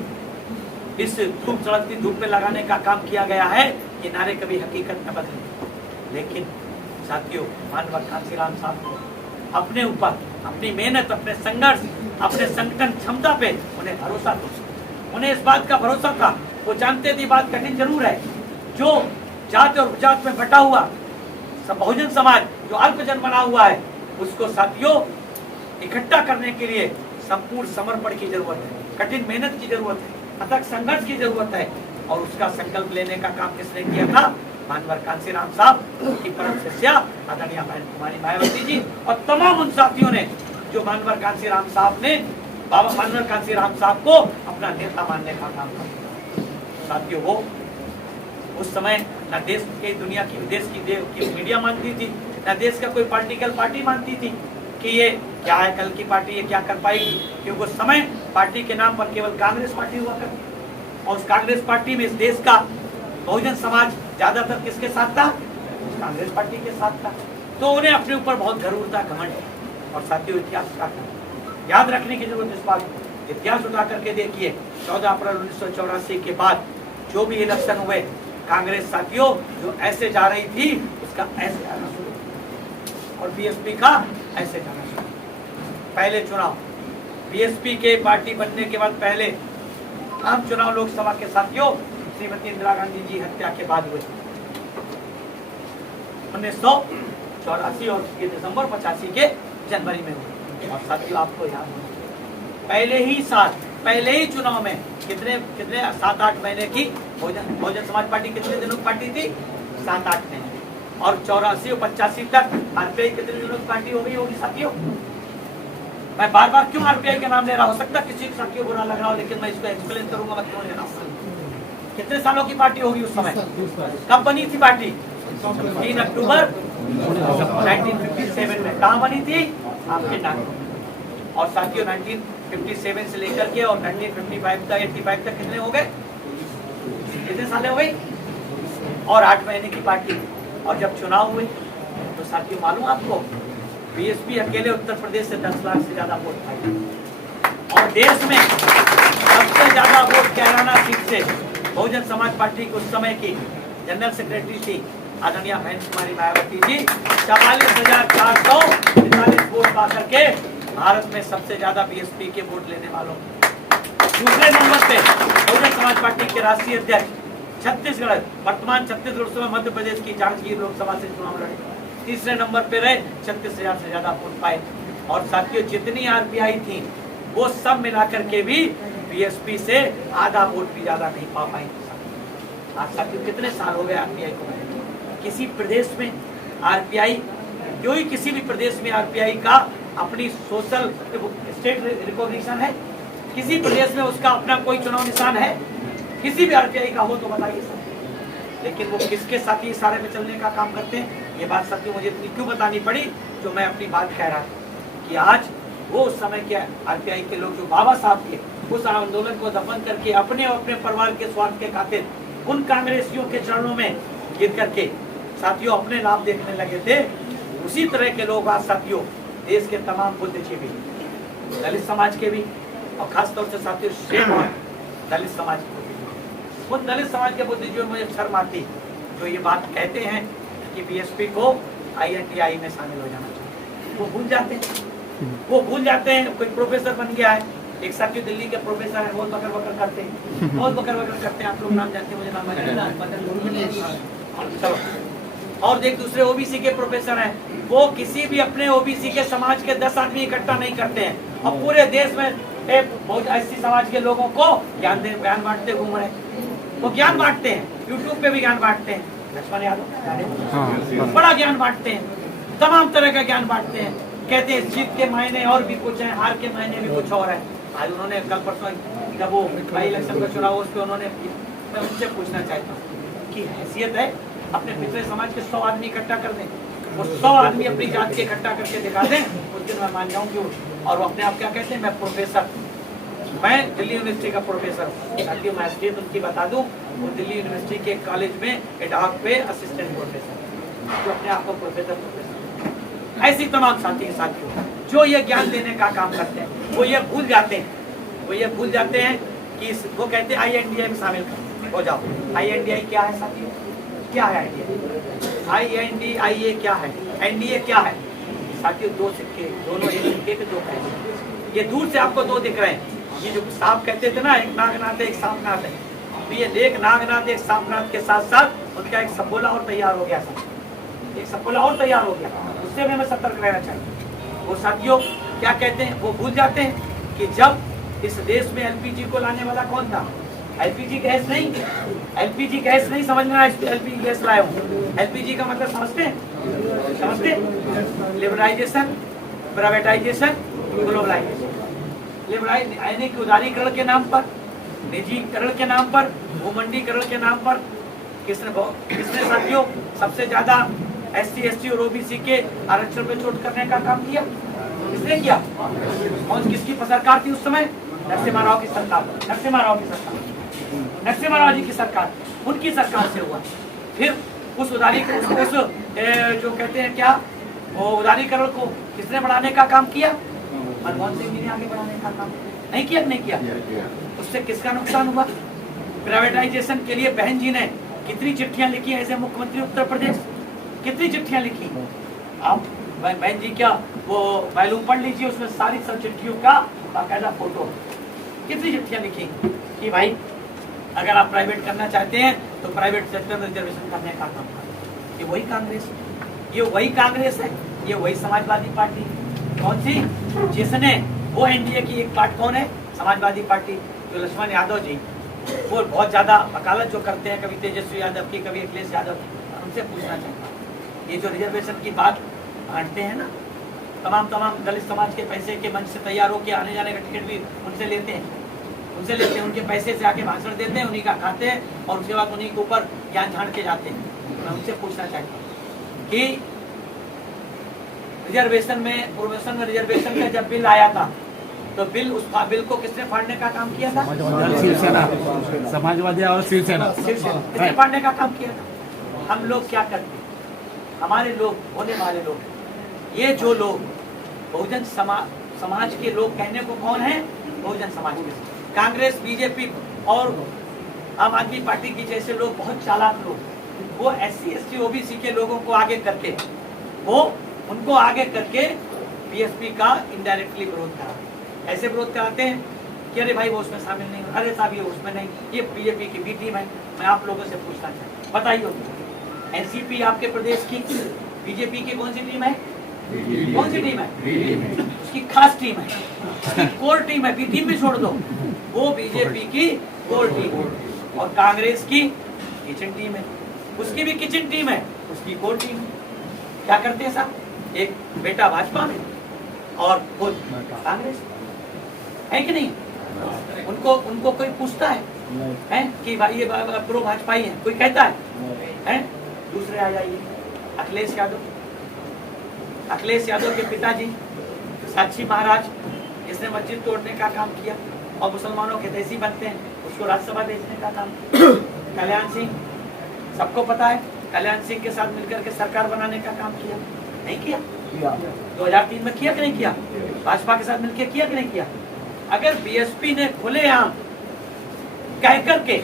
इस खूब चढ़ती धूप में लगाने का काम किया गया है, ये नारे कभी हकीकत में बदले। लेकिन साथियों मानवर कांशीराम साहब को अपने ऊपर, अपनी मेहनत, अपने संघर्ष, अपने संगठन क्षमता पे उन्हें भरोसा था। उन्हें इस बात का भरोसा था, वो जानते थे बात कठिन जरूर है, जो जात और उपजात में बटा हुआ बहुजन समाज जो अल्पजन बना हुआ है, उसको साथियों इकट्ठा करने के लिए संपूर्ण समर्पण की जरूरत है, कठिन मेहनत की जरूरत है, अथक संघर्ष की जरूरत है। और उसका संकल्प लेने का काम किसने किया था? मानवर कांशीराम साहब, उनकी परम शिष्या आदरणीय बहन कुमारी मायावती जी और तमाम उन साथियों ने जो मानवर कांशीराम साहब ने, बाबा मानवर कांशीराम साहब को अपना नेता मानने का काम किया। साथियों वो उस समय न देश के, दुनिया की, विदेश की मीडिया मानती थी, न देश का कोई पॉलिटिकल पार्टी मानती थी कि ये क्या है, कल की पार्टी ये क्या कर पाएगी, क्योंकि उस समय पार्टी के नाम पर केवल कांग्रेस पार्टी हुआ करती, और उस कांग्रेस पार्टी में इस देश का बहुजन समाज ज्यादातर किसके साथ था? कांग्रेस पार्टी के साथ था। तो उन्हें अपने ऊपर बहुत गरूर था, घमंड। और साथियों इतिहास का याद रखने की जरूरत इस बात को, इतिहास उठा करके देखिए 14 अप्रैल 1984 के बाद जो भी इलेक्शन हुए, कांग्रेस साथियों जो ऐसे जा रही थी उसका ऐसे जाना शुरू और बीएसपी का ऐसे जाना शुरू। पहले चुनाव बीएसपी के पार्टी बनने के बाद पहले आम चुनाव लोकसभा के साथियों श्रीमती इंदिरा गांधी जी हत्या के बाद हुए 1984 और ये दिसंबर 85 के जनवरी में हुए। और साथियों आपको याद हो पहले ही साल पहले ही चुनाव में कितने 7-8 महीने की बहुजन समाज पार्टी कितने दिनों की पार्टी थी? 7-8 महीने। और 84 और 85 तक आरपीआई कितने दिनों की पार्टी हो गई होगी साथियों? मैं बार बार क्यों आरपीआई का नाम ले रहा, हो सकता किसी साथियों बुरा लग रहा हो, लेकिन मैं इसको एक्सप्लेन करूंगा मैं क्यों ले रहा हूँ। कितने सालों की पार्टी होगी उस समय? कब बनी थी पार्टी? 3 अक्टूबर 1957 में। कहाँ बनी थी? आपके नागपुर। और साथियों 1957 से लेकर के और 1955 तक 85 तक कितने हो गए? कितने साल हो गए? और 8 महीने की पार्टी। और जब चुनाव हुए तो साथियों मालूम आपको बीएसपी अकेले उत्तर प्रदेश से 10 लाख से ज्यादा वोट पाई और देश में सबसे ज्यादा वोट कैराना सीट से बहुजन समाज पार्टी की उस समय की जनरल सेक्रेटरी थी आदरणीय महेंद्र कुमारी मायावती जी 44,445 वोट पा करके भारत में सबसे ज्यादा बीएसपी के वोट लेने वालों। दूसरे नंबर पे बहुजन समाज पार्टी के राष्ट्रीय अध्यक्ष छत्तीसगढ़, वर्तमान छत्तीसगढ़ समय मध्य प्रदेश की जांजगीर लोकसभा से चुनाव लड़े, तीसरे नंबर पे रहे, 36,000 से ज्यादा वोट पाए। और साथियों जितनी आरपीआई थी वो सब मिलाकर के भी बीएसपी से आधा वोट भी ज्यादा नहीं पा पाई। आज साथियों कितने साल हो गए आरपीआई को? किसी प्रदेश में आरपीआई कोई किसी भी प्रदेश में आरपीआई का अपनी सोशल स्टेट रिकॉग्निशन है? किसी प्रदेश में उसका अपना कोई चुनाव निशान है? किसी भी आरपीआई का हो तो बताइए सर। लेकिन वो किसके साथ ही इशारे में चलने का काम करते हैं? ये बात साथियों मुझे इतनी क्यों बतानी पड़ी? जो मैं अपनी बात कह रहा कि आज वो उस समय के आरपीआई के लोग जो बाबा साहब के उस आंदोलन को दफन करके अपने और अपने परिवार के स्वार्थ के खातिर उन कांग्रेसियों के चरणों में गिर करके साथियों अपने लाभ देखने लगे थे, उसी तरह के लोग आज साथियों देश के तमाम बुद्धिजीवी, दलित समाज के भी और खासतौर से साथियों शेर दलित समाज के उन दलित समाज के बुद्धिजीवी मुझे शर्म आती जो ये बात कहते हैं कि बीएसपी को आईएनटीआई में शामिल हो जाना चाहिए। वो भूल जाते हैं कोई प्रोफेसर बन गया है, एक साथी दिल्ली के प्रोफेसर है, बहुत बकर बकर करते हैं, आप लोग नाम जानते हैं, मुझे नाम चलो। और एक दूसरे ओबीसी के प्रोफेसर हैं, वो किसी भी अपने ओबीसी के समाज के 10 आदमी इकट्ठा नहीं करते हैं और पूरे देश में बहुत ऐसी समाज के लोगों को ज्ञान बांटते घूम रहे हैं। वो ज्ञान बांटते हैं, यूट्यूब पे भी ज्ञान बांटते हैं, लक्ष्मण यादव बड़ा ज्ञान बांटते हैं, तमाम तरह का ज्ञान बांटते हैं। कहते हैं जीत के मायने और भी कुछ है, हार के मायने भी कुछ और है। आज उन्होंने कल परसों जब वो बाई इलेक्शन का चुनाव उस पर उन्होंने, मैं उनसे पूछना चाहता हूँ कि हैसियत है अपने पिछले समाज के 100 आदमी इकट्ठा कर दें, वो 100 आदमी अपनी जात के इकट्ठा करके दिखा दें, उस दिन मैं मान जाऊँ क्यों। और वो अपने आप क्या कहते हैं, मैं प्रोफेसर, मैं दिल्ली यूनिवर्सिटी का प्रोफेसर हूँ। साथियों मैं असलियत उनकी बता दूँ, वो दिल्ली यूनिवर्सिटी के कॉलेज में एडहॉक पे असिस्टेंट प्रोफेसर, जो अपने आप को प्रोफेसर। ऐसी तमाम साथियों जो ये ज्ञान देने का काम करते हैं, वो ये भूल जाते हैं कि वो कहते हैं आईएनडीआई में शामिल हो जाओ। आईएनडीआई क्या है साथियों? क्या है आईएनडीआई क्या है? एनडीए क्या है साथियों? दो सिक्के, दोनों एक सिक्के के दो पहलू। ये दूर से आपको दो दिख रहे हैं, ये जो सांप कहते थे ना, एक नागनाथ है एक सांपनाथ है, तो ये एक नागनाथ एक सांपनाथ के साथ साथ उनका एक सपोला और तैयार हो गया, एक सपोला और तैयार हो गया, उससे भी हमें सतर्क रहना चाहिए। वो साथियों क्या कहते हैं, वो भूल जाते हैं कि जब इस देश में एलपीजी को लाने वाला कौन था? एलपीजी गैस नहीं, एलपीजी गैस नहीं समझना, एलपीजी गैस लाया हूँ। एलपीजी का मतलब समझते? Liberalisation, privatisation, globalisation. यानी कि उदारीकरण के नाम पर, निजीकरण के नाम पर, भूमंडीकरण के नाम पर किसने साथियों सबसे ज्यादा एससी एसटी और ओबीसी के आरक्षण में चोट करने का काम किया? किसने किया? कौन किसकी सरकार थी उस समय? नरसिम्हा राव की सरकार, नरसिम्हा राव जी की सरकार, उनकी सरकार से हुआ। फिर उस उदारीकरण, उस जो कहते हैं क्या, वो उदारीकरण को किसने बढ़ाने का काम किया? मनमोहन सिंह जी ने आगे बढ़ाने का काम नहीं किया, नहीं किया। उससे किसका नुकसान हुआ? प्राइवेटाइजेशन के लिए बहन जी ने कितनी चिट्ठियां लिखी है? ऐसे मुख्यमंत्री उत्तर प्रदेश कितनी चिट्ठियां लिखी? आप बहन जी क्या वो वैल्यू पढ़ लीजिए, उसमें सारी सब चिट्ठियों का बाकायदा फोटो। कितनी चिट्ठियां लिखी कि भाई अगर आप प्राइवेट करना चाहते हैं तो प्राइवेट सेक्टर में रिजर्वेशन करने का काम करें। ये वही कांग्रेस, ये वही कांग्रेस है, ये वही समाजवादी पार्टी। कौन सी? जिसने वो एनडीए की एक पार्ट कौन है? समाजवादी पार्टी। जो लक्ष्मण यादव जी वो बहुत ज्यादा वकालत जो करते हैं, कभी तेजस्वी यादव की, कभी अखिलेश यादव की, उनसे पूछना चाहता हूँ, ये जो रिजर्वेशन की बात बांटते हैं ना, तमाम दलित समाज के पैसे के मंच से तैयार होकर आने जाने का टिकट भी उनसे लेते हैं, उनके पैसे से आके भाषण देते हैं, उन्हीं का खाते हैं और उसके बाद उन्हीं के ऊपर ज्ञान झाड़ के जाते हैं। मैं उनसे पूछना चाहता हूँ कि रिजर्वेशन में, प्रोमोशन में रिजर्वेशन का जब बिल आया था तो उस बिल को किसने फाड़ने का काम किया था? समाजवादी और शिवसेना किसने फाड़ने का काम किया था? हम लोग क्या करते हैं, हमारे लोग, होने वाले लोग, ये जो लोग बहुजन समाज के लोग कहने को कौन है? बहुजन समाज के। कांग्रेस, बीजेपी और आम आदमी पार्टी की जैसे लोग, बहुत चालाक लोग, वो SC ST OBC के लोगों को आगे करके, वो उनको आगे करके बीएसपी का इनडायरेक्टली विरोध करा। ऐसे विरोध कराते हैं कि अरे भाई वो उसमें शामिल नहीं, अरे साहब ये उसमें नहीं, ये बीजेपी की बी टीम है। मैं आप लोगों से पूछना चाहता हूँ, बताइए एनसीपी आपके प्रदेश की बीजेपी की कौन सी टीम है? कौन सी टीम है? उसकी खास टीम है, उसकी कोर टीम है। बी टीम भी छोड़ दो, वो बीजेपी की कोर टीम। और कांग्रेस की किचन टीम है, उसकी भी किचन टीम है, उसकी कोर टीम है। क्या करते हैं साहब? एक बेटा भाजपा में और खुद कांग्रेस, है कि नहीं? उनको कोई पूछता है कि भाई ये प्रो भाजपाई है? कोई कहता है? दूसरे आ जाइए, अखिलेश यादव के पिताजी साक्षी महाराज, जिसने मस्जिद तोड़ने का काम किया और मुसलमानों के देसी बनते हैं, उसको राज्यसभा भेजने का काम किया। कल्याण सिंह, सबको पता है, कल्याण सिंह के साथ मिलकर के सरकार बनाने का काम किया, नहीं किया? 2003 में किया कि नहीं किया? भाजपा के साथ मिलकर किया कि नहीं किया? अगर बीएसपी ने खुलेआम कह करके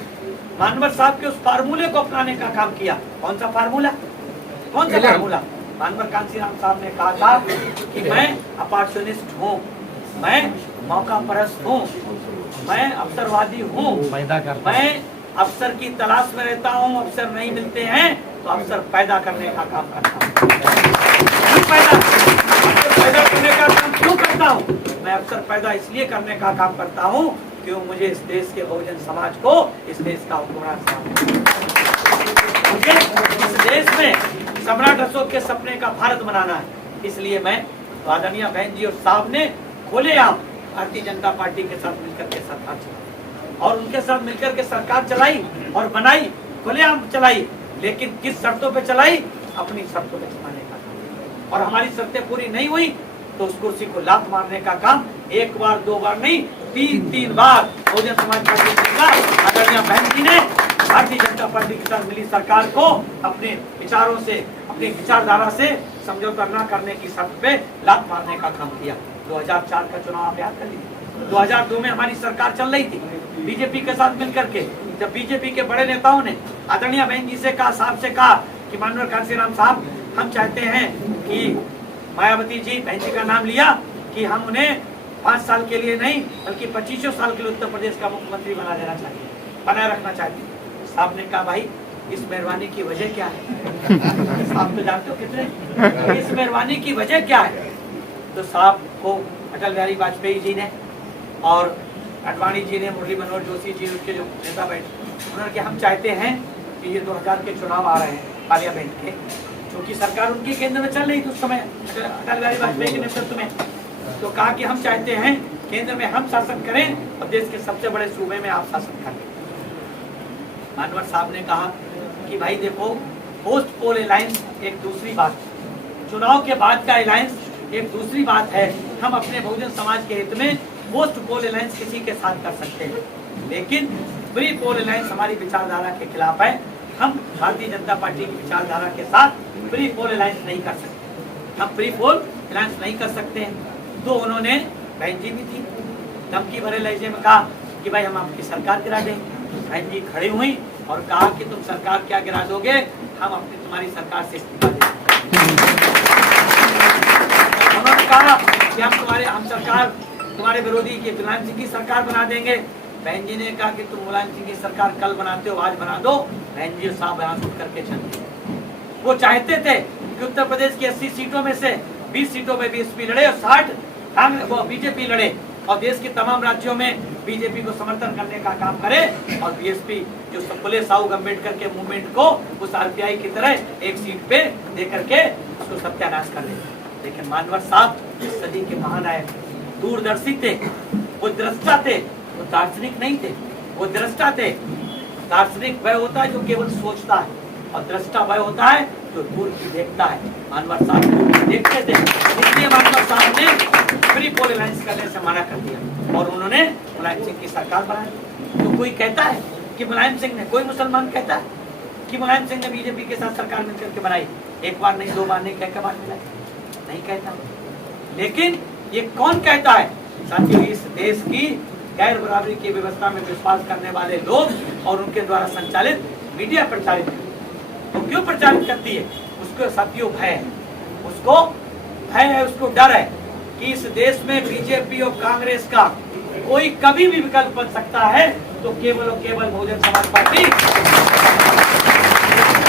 मानवर साहब के उस फार्मूले को अपनाने का काम किया, कौन सा फार्मूला? कौन सा फार्मूला? मानवर कांसीराम साहब ने कहा था कि मैं अपॉर्चुनिस्ट हूँ, मैं मौका परस्त हूँ, मैं अवसरवादी हूँ, मैं अवसर की तलाश में रहता हूँ, अवसर नहीं मिलते हैं तो अवसर पैदा करने का काम करता हूँ। पैदा करने का काम क्यों करता हूँ? मैं अवसर पैदा इसलिए करने का काम करता हूँ क्यों मुझे इस देश के बहुजन समाज को, इस देश का हुक्मरान मुझे इस देश में सम्राट अशोक के सपने का भारत बनाना है। इसलिए मैं आदरणीय बहन जी और साहब ने खुलेआम भारतीय जनता पार्टी के साथ मिलकर के सरकार चलाई और उनके साथ मिलकर के सरकार चलाई और बनाई, खुलेआम चलाई। लेकिन किस शर्तों पे चलाई? अपनी शर्तों पे चलाने का काम। और हमारी शर्तें पूरी नहीं हुई तो उस कुर्सी को लात मारने का काम एक बार दो बार नहीं, तीन बार बहुजन समाज पार्टी आदरणीय बहन जी ने भारतीय जनता पार्टी के साथ मिली सरकार को अपने विचारों से, अपनी विचारधारा से समझौता न करने की शर्त पे लात मारने का काम किया। 2004 का चुनाव आप याद कर लीजिए। 2002 में हमारी सरकार चल रही थी बीजेपी के साथ मिलकर के। जब बीजेपी के बड़े नेताओं ने आदरणीय बहन जी से कहा, साहब से कहा कि मानवर कांसीराम साहब, हम चाहते हैं कि मायावती जी, बहन जी का नाम लिया, कि हम उन्हें 5 साल के लिए नहीं बल्कि 25 साल के लिए उत्तर प्रदेश का मुख्यमंत्री बना देना चाहिए, बनाए रखना चाहिए। साहब ने कहा, भाई इस मेहरबानी की वजह क्या है? आप तो जानते हो कितने, इस मेहरबानी की वजह क्या है? तो साहब को अटल बिहारी वाजपेयी जी ने और अडवाणी जी ने, मुरली मनोहर जोशी जी, उनके जो नेता बैठे, उन्होंने कहा हम चाहते हैं कि ये 2000 के चुनाव आ रहे हैं पार्लियामेंट के, क्योंकि सरकार उनकी केंद्र में चल रही थी उस समय अटल बिहारी वाजपेयी के नेतृत्व में। तो कहा कि हम चाहते हैं केंद्र में हम शासन करें और देश के सबसे बड़े सूबे में आप शासन करें। मानवर साहब ने कहा कि भाई देखो, पोस्ट पोल अलायंस एक दूसरी बात, चुनाव के बाद का अलायंस एक दूसरी बात है। हम अपने बहुजन समाज के हित में पोस्ट पोल अलायंस किसी के साथ कर सकते हैं, लेकिन प्री पोल अलायंस हमारी विचारधारा के खिलाफ है। हम भारतीय जनता पार्टी की विचारधारा के साथ प्री पोल अलायंस नहीं कर सकते। हम प्री पोल अलायंस नहीं कर सकते हैं। तो उन्होंने, बहन जी भी थी, धमकी भरे लहजे में कहा कि भाई हम आपकी सरकार गिरा देंगे। बहन जी खड़ी हुई और कहा कि तुम सरकार क्या गिरा दोगे, हम अपनी तुम्हारी सरकार से इस्तीफा देंगे। उन्होंने कहा कि हम सरकार तुम्हारे विरोधी की मुलायम सिंह की सरकार बना देंगे। बहन जी ने कहा कि तुम मुलायम सिंह की सरकार कल बनाते हो, आज बना दो। बहन जी साहब यहाँ उठ करके चलते। वो चाहते थे कि उत्तर प्रदेश की 80 सीटों में से 20 सीटों में बीएसपी लड़े और 60 वो बीजेपी लड़े और देश के तमाम राज्यों में बीजेपी को समर्थन करने का काम करे और बीएसपी जो फुले साहू अम्बेडकर के मूवमेंट को उस आरपीआई की तरह एक सीट पे दे करके उसको सत्यानाश कर दे। लेकिन मानवर साहब इस सदी के महानायक, दूरदर्शी थे, वो दृष्टा थे, वो दार्शनिक नहीं थे, वो दृष्टा थे। दार्शनिक वह होता है जो केवल सोचता है और दृष्टा वह होता है जो दूर की देखता है। मानवर साहब दूर की देखते थे, इसलिए मानवर साहब ने प्री पोल अलायंस करने से मना कर दिया और उन्होंने मुलायम सिंह की सरकार बनाई। तो कोई कहता है कि मुलायम सिंह ने, कोई मुसलमान कहता है कि मुलायम सिंह ने बीजेपी के साथ सरकार मिलकर के बनाई? एक बार नहीं, दो बार नहीं, कह के बात मिला नहीं कहता। लेकिन ये कौन कहता है? साथियों, इस देश की गैर बराबरी की व्यवस्था में विश्वास करने वाले लोग और उनके द्वारा संचालित मीडिया प्रचारित है। तो क्यों प्रचारित करती है? उसको साथियों भय है, उसको भय है, उसको डर है कि इस देश में बीजेपी और कांग्रेस का कोई कभी भी विकल्प बन सकता है तो केवल और केवल बहुजन समाज पार्टी।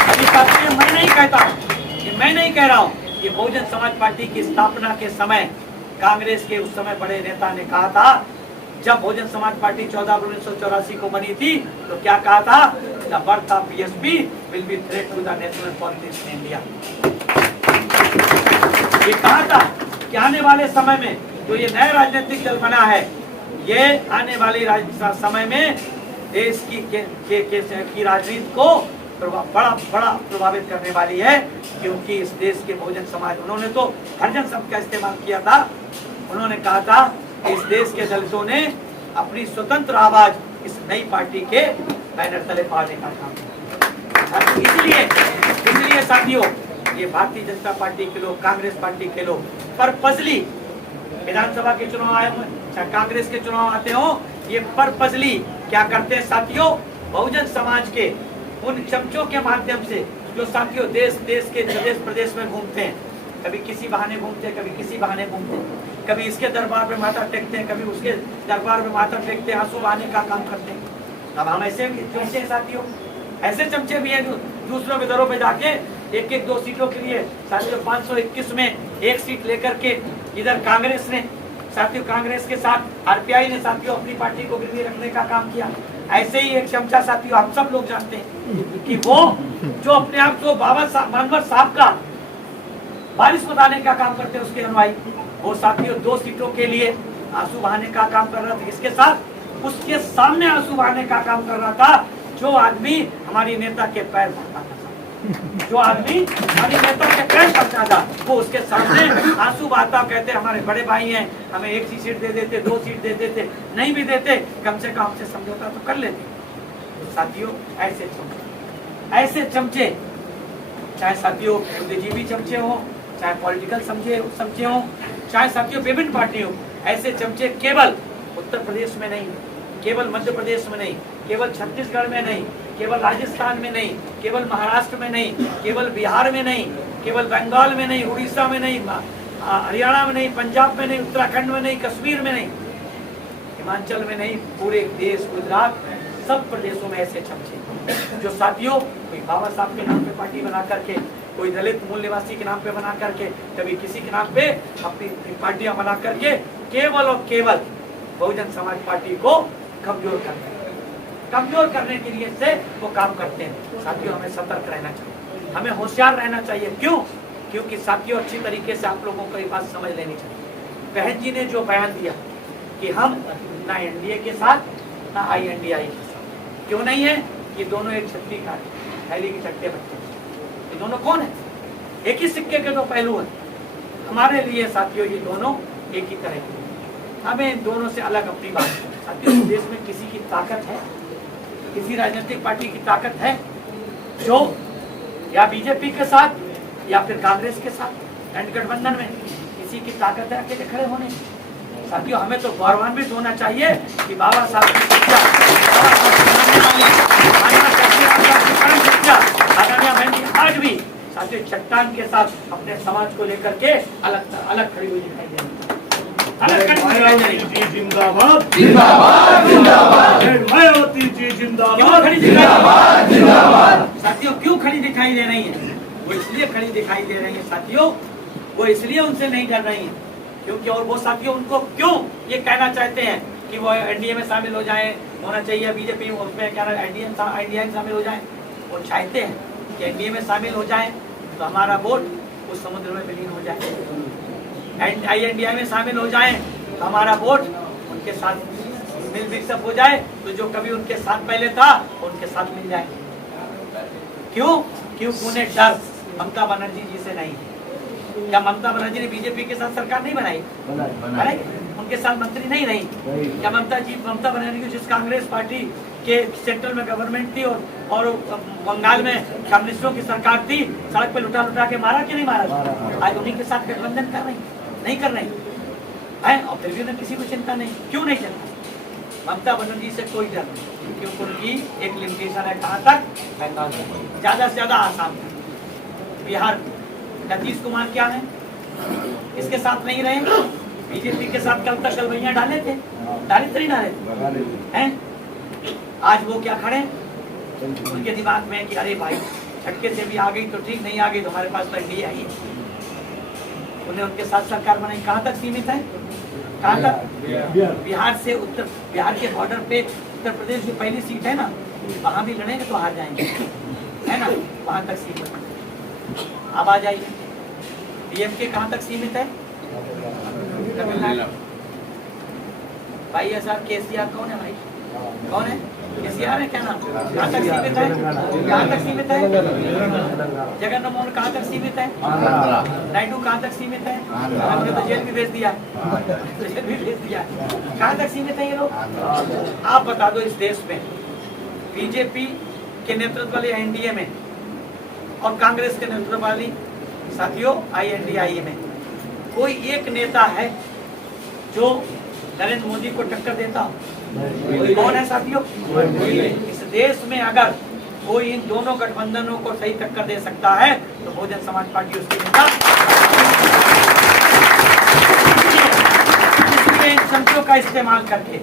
अभी साथियों मैं नहीं कहता, ये मैं नहीं कह रहा हूँ, ये बहुजन समाज पार्टी की स्थापना के समय कांग्रेस के उस समय बड़े नेता ने कहा था, जब बहुजन समाज पार्टी 14 अप्रैल 1984 को बनी थी तो क्या कहा था? The birth of BSP will be threat to the national politics in India. ये कहा था कि आने वाले समय में जो ये नया राजनीतिक दल बना है, ये आने वाले समय में देश की राजनीति को बड़ा प्रभावित करने वाली है, क्योंकि इस देश के बहुजन समाज, उन्होंने तो हरिजन शब्द का इस्तेमाल किया था। उन्होंने कहा था इस देश के दलितों ने अपनी स्वतंत्र आवाज इस नई पार्टी के बैनर तले पाने का काम किया। इसलिए साथियों, ये भारतीय जनता पार्टी के लोग, कांग्रेस पार्टी के लोग परपजली विधानसभा के चुनाव आए हो चाहे कांग्रेस के चुनाव आते हो, ये परपजली क्या करते हैं साथियों? बहुजन समाज के उन चमचों के माध्यम से जो साथियों देश के प्रदेश प्रदेश में घूमते हैं, कभी किसी बहाने घूमते हैं, कभी किसी बहाने घूमते हैं, कभी इसके दरबार में माथा टेकते हैं, कभी उसके दरबार में माथा टेकते हैं, आंसू बहाने का काम करते हैं। अब हम ऐसे चमचे हैं साथियों, ऐसे चमचे भी हैं जो दूसरों के दरों पे जाके एक दो सीटों के लिए साथियों 521 में एक सीट लेकर के इधर कांग्रेस ने साथियों, कांग्रेस के साथ आरपीआई ने साथियों अपनी पार्टी को गिरवी रखने का काम किया। ऐसे ही एक चमचा साथियों हम सब लोग जानते हैं कि वो जो अपने आप को बाबा साहब मानवर साहब का बारिश बताने का काम करते हैं, उसके अनुयायी, वो साथियों 2 सीटों के लिए आंसू बहाने का काम कर रहा था। इसके साथ उसके सामने आंसू बहाने का काम कर रहा था जो आदमी हमारी नेता के पैर पड़ता था, जो आदमी हमारी नेता के पैर पड़ता था, वो उसके सामने आंसू बहाता, कहते हमारे बड़े भाई हैं, हमें 1 सीट दे देते, 2 सीट दे देते, नहीं भी देते कम से कम हमसे समझौता तो कर लेते। तो साथियों ऐसे चमचे चाहे साथियों बुद्धिजीवी चमचे हो, चाहे पॉलिटिकल समझे हो, चाहे साथियों विभिन्न पार्टी हो, ऐसे चमचे केवल उत्तर प्रदेश में नहीं, केवल मध्य प्रदेश में नहीं, केवल छत्तीसगढ़ में नहीं, केवल राजस्थान में नहीं, केवल महाराष्ट्र में नहीं, केवल बिहार में नहीं, केवल बंगाल में नहीं, उड़ीसा में नहीं, हरियाणा में नहीं, पंजाब में नहीं, उत्तराखंड में नहीं, कश्मीर में नहीं, हिमाचल में नहीं, पूरे देश, गुजरात, सब प्रदेशों में ऐसे चमचे जो साथियों कोई बाबा साहब के नाम पे पार्टी बना करके, कोई दलित मूल निवासी के नाम पे बना करके, कभी किसी के नाम पे अपनी पार्टियां बना करके केवल और केवल बहुजन समाज पार्टी को कमजोर करने के लिए से वो काम करते हैं। साथियों हमें सतर्क रहना चाहिए, हमें होशियार रहना चाहिए। क्यों? क्योंकि साथियों अच्छी तरीके से आप लोगों को ये बात समझ लेनी चाहिए। बहन जी ने जो बयान दिया कि हम ना एनडीए के साथ ना INDI के साथ, क्यों नहीं है? ये दोनों एक छतरी का थैली के चट्टे बच्चे, ये दोनों कौन है? एक ही सिक्के के 2 पहलू हैं। हमारे लिए साथियों ये दोनों एक ही तरह के, हमें इन दोनों से अलग अपनी बात है। साथियों देश में किसी की ताकत है, किसी राजनीतिक पार्टी की ताकत है जो या बीजेपी के साथ या फिर कांग्रेस के साथ गठबंधन में किसी की ताकत है अकेले खड़े होने। साथियों, हमें तो गौरवान्वित होना चाहिए कि बाबा साहब की शिक्षा, आज भी साथियों चट्टान के साथ अपने समाज को लेकर के अलग खड़ी हुई दिखाई दे रही है। अलग खड़ी हुई दिखाई दे रही है। जिंदाबाद जिंदाबाद जिंदाबाद मायावती जी जिंदाबाद क्यों खड़ी दिखाई जिंदाबाद जिंदाबाद साथियों, क्यों खड़ी दिखाई दे रही है? वो इसलिए खड़ी दिखाई दे रही है साथियों, वो इसलिए उनसे नहीं डर रही है क्योंकि, और वो साथियों उनको क्यों ये कहना चाहते हैं कि वो एनडीए में शामिल हो जाए, होना चाहिए बीजेपी उसमें क्या एनडीए में शामिल हो जाए। वो चाहते हैं कि एनडीए में शामिल हो जाए तो हमारा वोट उस समुद्र में विलीन हो जाए, आईएनडीए में शामिल हो जाए तो हमारा वोट उनके साथ मिल मिक्सअप हो जाए, तो जो कभी उनके साथ पहले था उनके साथ मिल जाए। क्यों? क्योंकि उन्हें डर ममता बनर्जी जी से नहीं है। क्या ममता बनर्जी ने बीजेपी के साथ सरकार नहीं बनाई? बनाई। उनके साथ मंत्री नहीं रही? क्या ममता बनर्जी जिस कांग्रेस पार्टी के सेंट्रल में गवर्नमेंट थी और बंगाल में कम्युनिस्टों की सरकार थी, सड़क पे लुटा के मारा कि नहीं मारा? आज उन्हीं के साथ गठबंधन कर रही नहीं कर रही है, और फिर भी उन्हें किसी को चिंता नहीं। क्यों नहीं चिंता? ममता बनर्जी से कोई डर नहीं, क्योंकि उनकी एक लिमिटेशन है, कहाँ तक? ज्यादा से ज्यादा आसाम तक। बिहार नीतीश कुमार क्या है, इसके साथ नहीं रहे, बीजेपी के साथ कल तक गलबैया डाले थे, डाले हैं। आज वो क्या खड़े, उनके दिमाग में कि अरे भाई झटके से भी आ गई तो ठीक, नहीं आ गई तो हमारे पास तो एनडीए आई है। उन्हें उनके साथ सरकार बनाई, कहाँ तक सीमित है? कहाँ तक? बिहार से बिहार के बॉर्डर पे उत्तर प्रदेश की पहली सीट है ना, वहाँ भी लड़ेंगे तो हार जाएंगे, है ना, वहाँ तक सीमित है। अब आ जाइए, डीएमके कहाँ तक सीमित है? तमिलनाडु। भाई ऐसा केसीआर कौन है? भाई कौन है? केसीआर है क्या नाम? कहाँ तक सीमित है? कहाँ तक सीमित है? जगन मोहन कहाँ तक सीमित है? नायडू कहाँ तक सीमित है? हमने तो जेल भी भेज दिया, कहाँ तक सीमित है ये लोग? आप बता दो, इस देश में बीजेपी के नेतृत्व वाली एनडीए में और कांग्रेस के नेतृत्व वाली साथियों आईएनडीए में कोई एक नेता है जो नरेंद्र मोदी को टक्कर देता हो? कौन है साथियों? इस देश में अगर कोई इन दोनों गठबंधनों को सही टक्कर दे सकता है तो बहुजन समाज पार्टी उसके नेता। इसलिए इन चमचों का इस्तेमाल करके,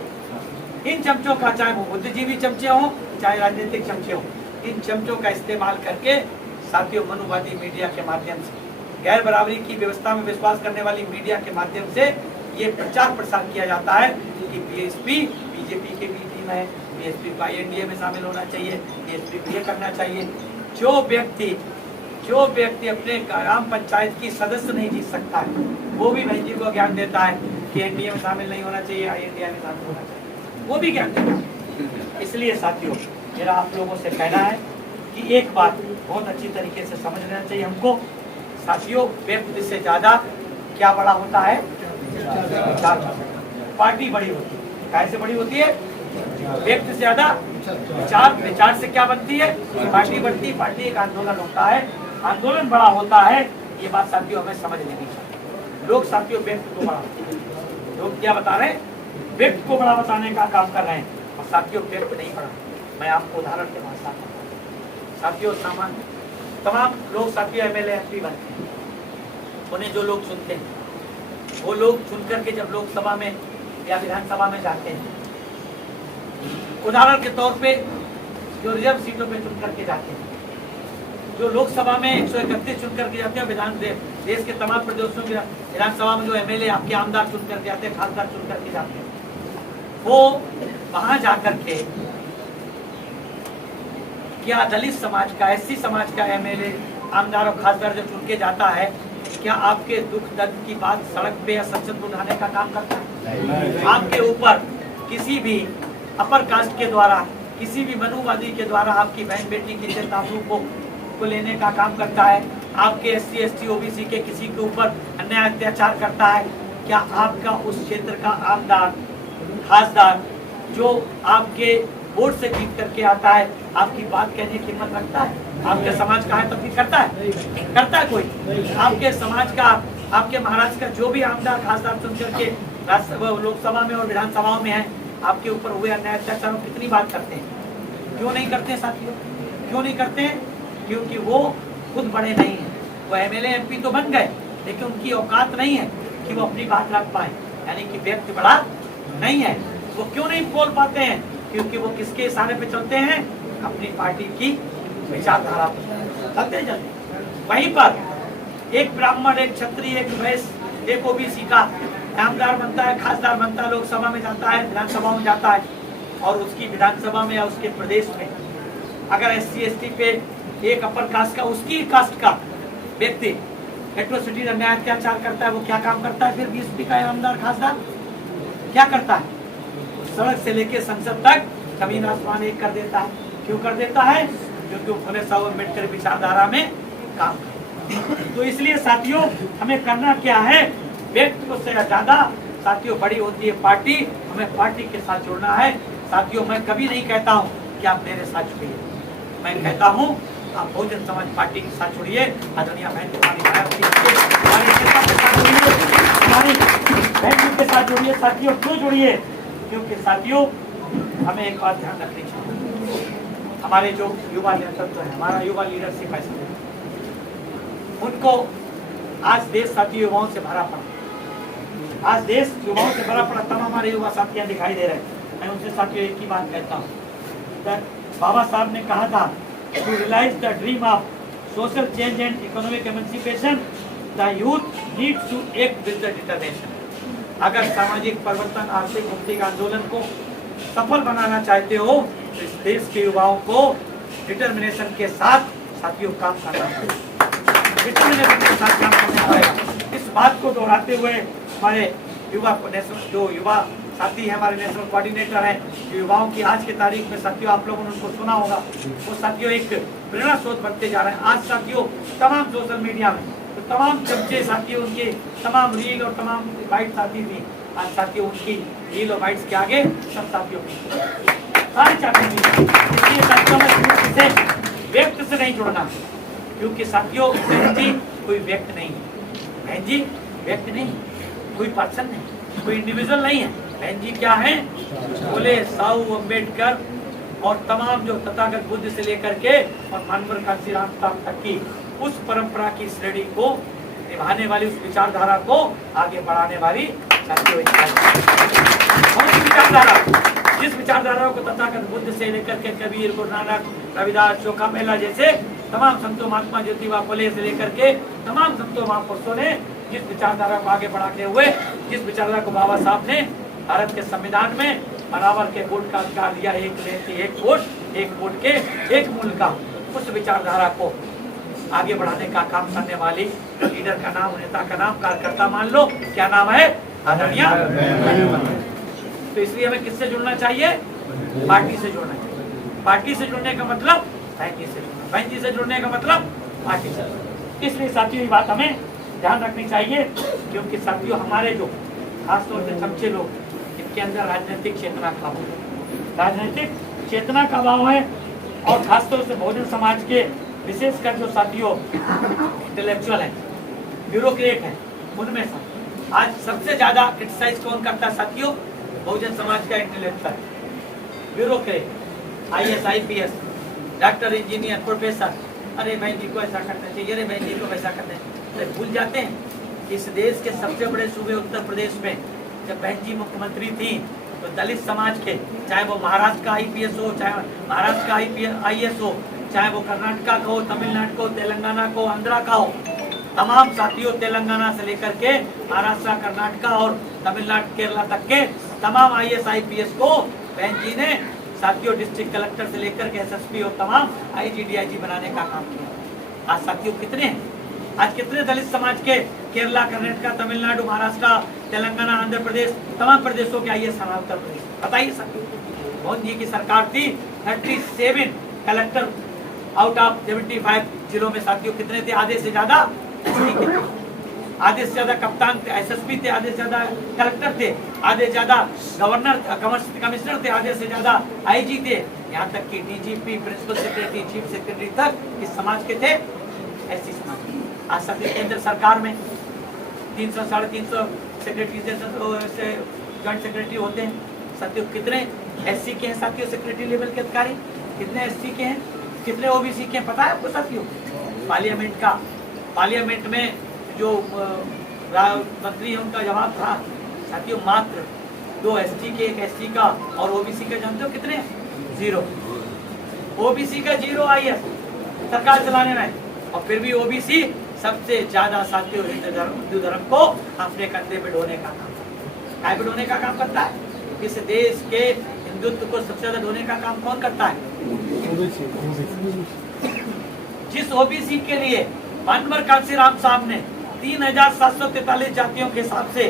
इन चमचों का, चाहे वो बुद्धिजीवी चमचे हों चाहे राजनीतिक चमचे हों, इन चमचों का इस्तेमाल करके साथियों मनुवादी मीडिया के माध्यम से, गैर बराबरी की व्यवस्था में विश्वास करने वाली मीडिया के माध्यम से ये प्रचार प्रसार किया जाता है कि बीएसपी बीजेपी के भी टीम है, बीएसपी को आईएनडीए में शामिल होना चाहिए, बीएसपी को ये करना चाहिए। जो व्यक्ति अपने ग्राम पंचायत की सदस्य नहीं जीत सकता है, वो भी बहन जी को ज्ञान देता है कि एनडीए में शामिल नहीं होना चाहिए, आईएनडीए में शामिल होना चाहिए, वो भी ज्ञान देता है। इसलिए साथियों, मेरा आप लोगों से कहना है कि एक बात बहुत अच्छी तरीके से समझ लेना चाहिए हमको साथियों, व्यक्ति से ज्यादा क्या बड़ा होता है? पार्टी बड़ी होती है। कैसे बड़ी होती है? व्यक्ति से ज्यादा विचार से क्या बनती है? पार्टी बनती है। पार्टी एक आंदोलन होता है, आंदोलन बड़ा होता है। ये बात साथियों हमें समझ लेनी चाहिए। लोग साथियों व्यक्ति को बड़ा, लोग क्या बता रहे हैं? व्यक्ति को बड़ा बताने का काम कर रहे हैं, और साथियों व्यक्ति नहीं बड़ा। मैं आपको उदाहरण के भाषा साथियों, सामान्य तमाम लोग साथियों एमएलए एमपी बनते हैं, उन्हें जो लोग चुनते हैं वो लोग चुन करके जब लोकसभा में या विधानसभा में जाते हैं, उदाहरण के तौर पे जो रिजर्व सीटों पे चुन करके जाते हैं, जो लोकसभा में 131 चुन करके जाते हैं, देश के तमाम प्रदेशों की विधानसभा में जो एमएलए आपके आमदार चुन करके जाते हैं, खासदार चुन करके जाते हैं, वो वहां जाकर के क्या दलित समाज का, एससी समाज का एमएलए आमदार और खासदार जो चुन के जाता है, क्या आपके दुख दर्द की बात सड़क पे या संसद में उठाने का काम करता है? आपके ऊपर किसी भी अपर कास्ट के द्वारा, किसी भी मनुवादी के द्वारा आपकी बहन बेटी की इज्जत आबरू को लेने का काम करता है? आपके एससी एसटी ओबीसी के किसी के ऊपर अन्याय अत्याचार करता है? क्या आपका उस क्षेत्र का आमदार खासदार जो आपके वोट से जीत करके आता है, आपकी बात कहने की हिम्मत रखता है? आपके समाज का है तब भी करता है? करता है कोई? आपके समाज का, आपके महाराष्ट्र का जो भी आमदार खासदार चुन करके लोकसभा में और विधानसभाओं में है, आपके ऊपर हुए अन्याय अत्याचारों कितनी बात करते हैं? क्यों नहीं करते साथियों? क्यों नहीं करते हैं? क्योंकि वो खुद बड़े नहीं है। वो एमएलए एमपी तो बन गए, लेकिन उनकी औकात नहीं है कि वो अपनी बात रख पाए, यानी कि व्यक्ति बड़ा नहीं है। वो क्यों नहीं बोल पाते हैं? क्योंकि वो किसके इशारे पे चलते हैं? अपनी पार्टी की विचारधारा चलते चलते। वहीं पर एक ब्राह्मण, एक क्षत्रिय, एक वैश्य, एक ओबीसी का आमदार बनता है, खासदार बनता है, लोकसभा में जाता है, विधानसभा में जाता है, और उसकी विधानसभा में या उसके प्रदेश में अगर SC ST पे एक अपर कास्ट का, उसकी कास्ट का व्यक्ति एट्रोसिटी अन्याय अत्याचार करता है, वो क्या काम करता है? फिर बीएसपी का आमदार खासदार क्या करता है? सड़क से लेके संसद तक जमीन आसमान एक कर देता है। क्यों कर देता है? क्योंकि उन्होंने साहब अम्बेडकर विचारधारा में काम किया। तो इसलिए साथियों, हमें करना क्या है? व्यक्ति से ज्यादा साथियों बड़ी होती है पार्टी। हमें पार्टी के साथ जुड़ना है साथियों। मैं कभी नहीं कहता हूँ कि आप मेरे साथ जुड़िए, मैं कहता हूँ आप बहुजन समाज पार्टी के साथ जुड़िए। आदरणीय बहन हमारी बहन के साथ जुड़िए साथियों। क्यों जुड़िए? क्योंकि साथियों हमें एक बात ध्यान रखनी चाहिए, हमारे जो युवा नेतृत्व है, हमारा युवा लीडरशिप है, उनको आज देश साथी युवाओं से भरा पड़ा, आज देश युवाओं से भरा पड़ा। तमाम हमारे युवा साथियां दिखाई दे रहे हैं। मैं उनसे साथियों एक ही बात कहता हूँ, बाबा साहब ने कहा था, to realise the dream of social change and economic emancipation the youth needs to act with the determination. अगर सामाजिक परिवर्तन, आर्थिक मुक्ति का आंदोलन को सफल बनाना चाहते हो तो इस देश के युवाओं को डिटरमिनेशन के साथ साथियों काम करना चाहिए। डिटरमिनेशन के साथ काम करना पड़ेगा। इस बात को दोहराते हुए हमारे युवा जो युवा साथी है, हमारे नेशनल कोऑर्डिनेटर हैं, युवाओं की आज के तारीख में साथियों आप लोगों ने उनको सुना होगा, वो साथियों एक प्रेरणा स्रोत बनते जा रहे हैं। आज साथियों तमाम सोशल मीडिया में तो तमाम चमचे साथियों, उनके तमाम रील और तमाम बाइट साथी थी, आज साथियों उनकी रील और बाइट्स के आगे सब साथियों सारी चाहते हैं। इसलिए साथियों में से व्यक्ति से नहीं जुड़ना, क्योंकि साथियों बहन जी कोई व्यक्ति नहीं है, बहन जी व्यक्ति नहीं, कोई पर्सन नहीं, कोई इंडिविजुअल नहीं है। बहन जी क्या है? बोले साहू अम्बेडकर और तमाम जो तथागत बुद्ध से लेकर के और मानवर कांशीराम तक की उस परंपरा की श्रेणी को निभाने वाली, उस विचारधारा को आगे बढ़ाने वाली विचारधारा, जिस विचारधारा को तथागत बुद्ध से लेकर के कबीर, गुरु नानक, रविदास, चोखा मेला जैसे तमाम संतों, महात्मा ज्योतिबा फुले से लेकर के तमाम संतों महापुरुषों ने जिस विचारधारा को आगे बढ़ाते हुए, जिस विचारधारा को बाबा साहब ने भारत के संविधान में बराबर के वोट का अधिकार दिया, एक व्यक्ति एक वोट के एक मूल्य का, उस विचारधारा को आगे बढ़ाने का काम करने वाली लीडर का नाम, नेता का नाम, कार्यकर्ता मान लो, क्या नाम है? आदरणीय। तो इसलिए हमें किससे जुड़ना चाहिए? पार्टी से जुड़ना चाहिए। पार्टी से जुड़ने का मतलब बहन जी से जुड़ना, बहन जी से जुड़ने का मतलब पार्टी से। इसलिए साथियों ये बात हमें ध्यान रखनी चाहिए, क्योंकि साथियों हमारे जो खासतौर से चमचे लोग, इनके अंदर राजनीतिक चेतना का अभाव है, राजनीतिक चेतना का अभाव है। और खासतौर से बहुजन समाज के विशेषकर जो साथियों इंटेलेक्चुअल हैं, ब्यूरोक्रेट हैं, उनमें से आज सबसे ज्यादा क्रिटिसाइज कौन करता है साथियों? बहुजन समाज का intellectual, bureaucrat, IAS IPS, doctor, engineer, professor. अरे बहन जी को ऐसा करना चाहिए, अरे बहन जी को वैसा करना चाहिए। भूल जाते हैं इस देश के सबसे बड़े सूबे उत्तर प्रदेश में जब बहन जी मुख्यमंत्री थी तो दलित समाज के, चाहे वो महाराष्ट्र का IPS हो, चाहे महाराष्ट्र का IAS हो, चाहे वो कर्नाटक का हो, तमिलनाडु को, तेलंगाना को, आंध्रा का हो, तमाम साथियों तेलंगाना से लेकर के महाराष्ट्र, कर्नाटक और तमिलनाडु, केरला तक के तमाम IAS IPS को बहन जी ने साथियों डिस्ट्रिक्ट कलेक्टर से लेकर के SSP और तमाम IG DIG बनाने का काम किया। आज साथियों कितने हैं? आज कितने दलित समाज के केरला, कर्नाटक, तमिलनाडु, महाराष्ट्र, तेलंगाना, आंध्र प्रदेश, तमाम प्रदेशों के IAS उत्तर प्रदेश? बताइए साथियों। मोहन जी की सरकार थी, 37 कलेक्टर आउट ऑफ 75 जिलों में साथियों कितने थे? आधे से ज्यादा आधे से ज्यादा कप्तान थे, एसएसपी थे, आधे से ज्यादा कलेक्टर थे, आधे से ज्यादा गवर्नर कमिश्नर थे, आधे से ज्यादा आईजी थे, यहाँ तक कि DGP, principal secretary, chief secretary तक इस समाज के थे। ऐसी समाज आज साथियों केंद्र सरकार में 300 साढ़े 300 सेक्रेटरी जॉइंट सेक्रेटरी होते हैं। साथियों कितने एससी के हैं साथियों सेक्रेटरी लेवल के अधिकारी, कितने एससी के हैं, कितने ओबीसी के हैं, पता है आपको साथियों? पार्लियामेंट में जो मंत्री है उनका जवाब था साथियों मात्र 2 एसटी के, 1 एससी का और ओबीसी का। जानते हो कितने? 0। ओबीसी का 0 आईएएस सरकार चलाने में, और फिर भी ओबीसी सबसे ज्यादा साथियों हिंदू धर्म को अपने कंधे पे ढोने का काम करता है। इस देश के हिंदुत्व को सबसे ज्यादा ढोने का काम कौन करता है? जिस ओबीसी के लिए मानवर कांसीराम साहब ने 3743 जातियों के हिसाब से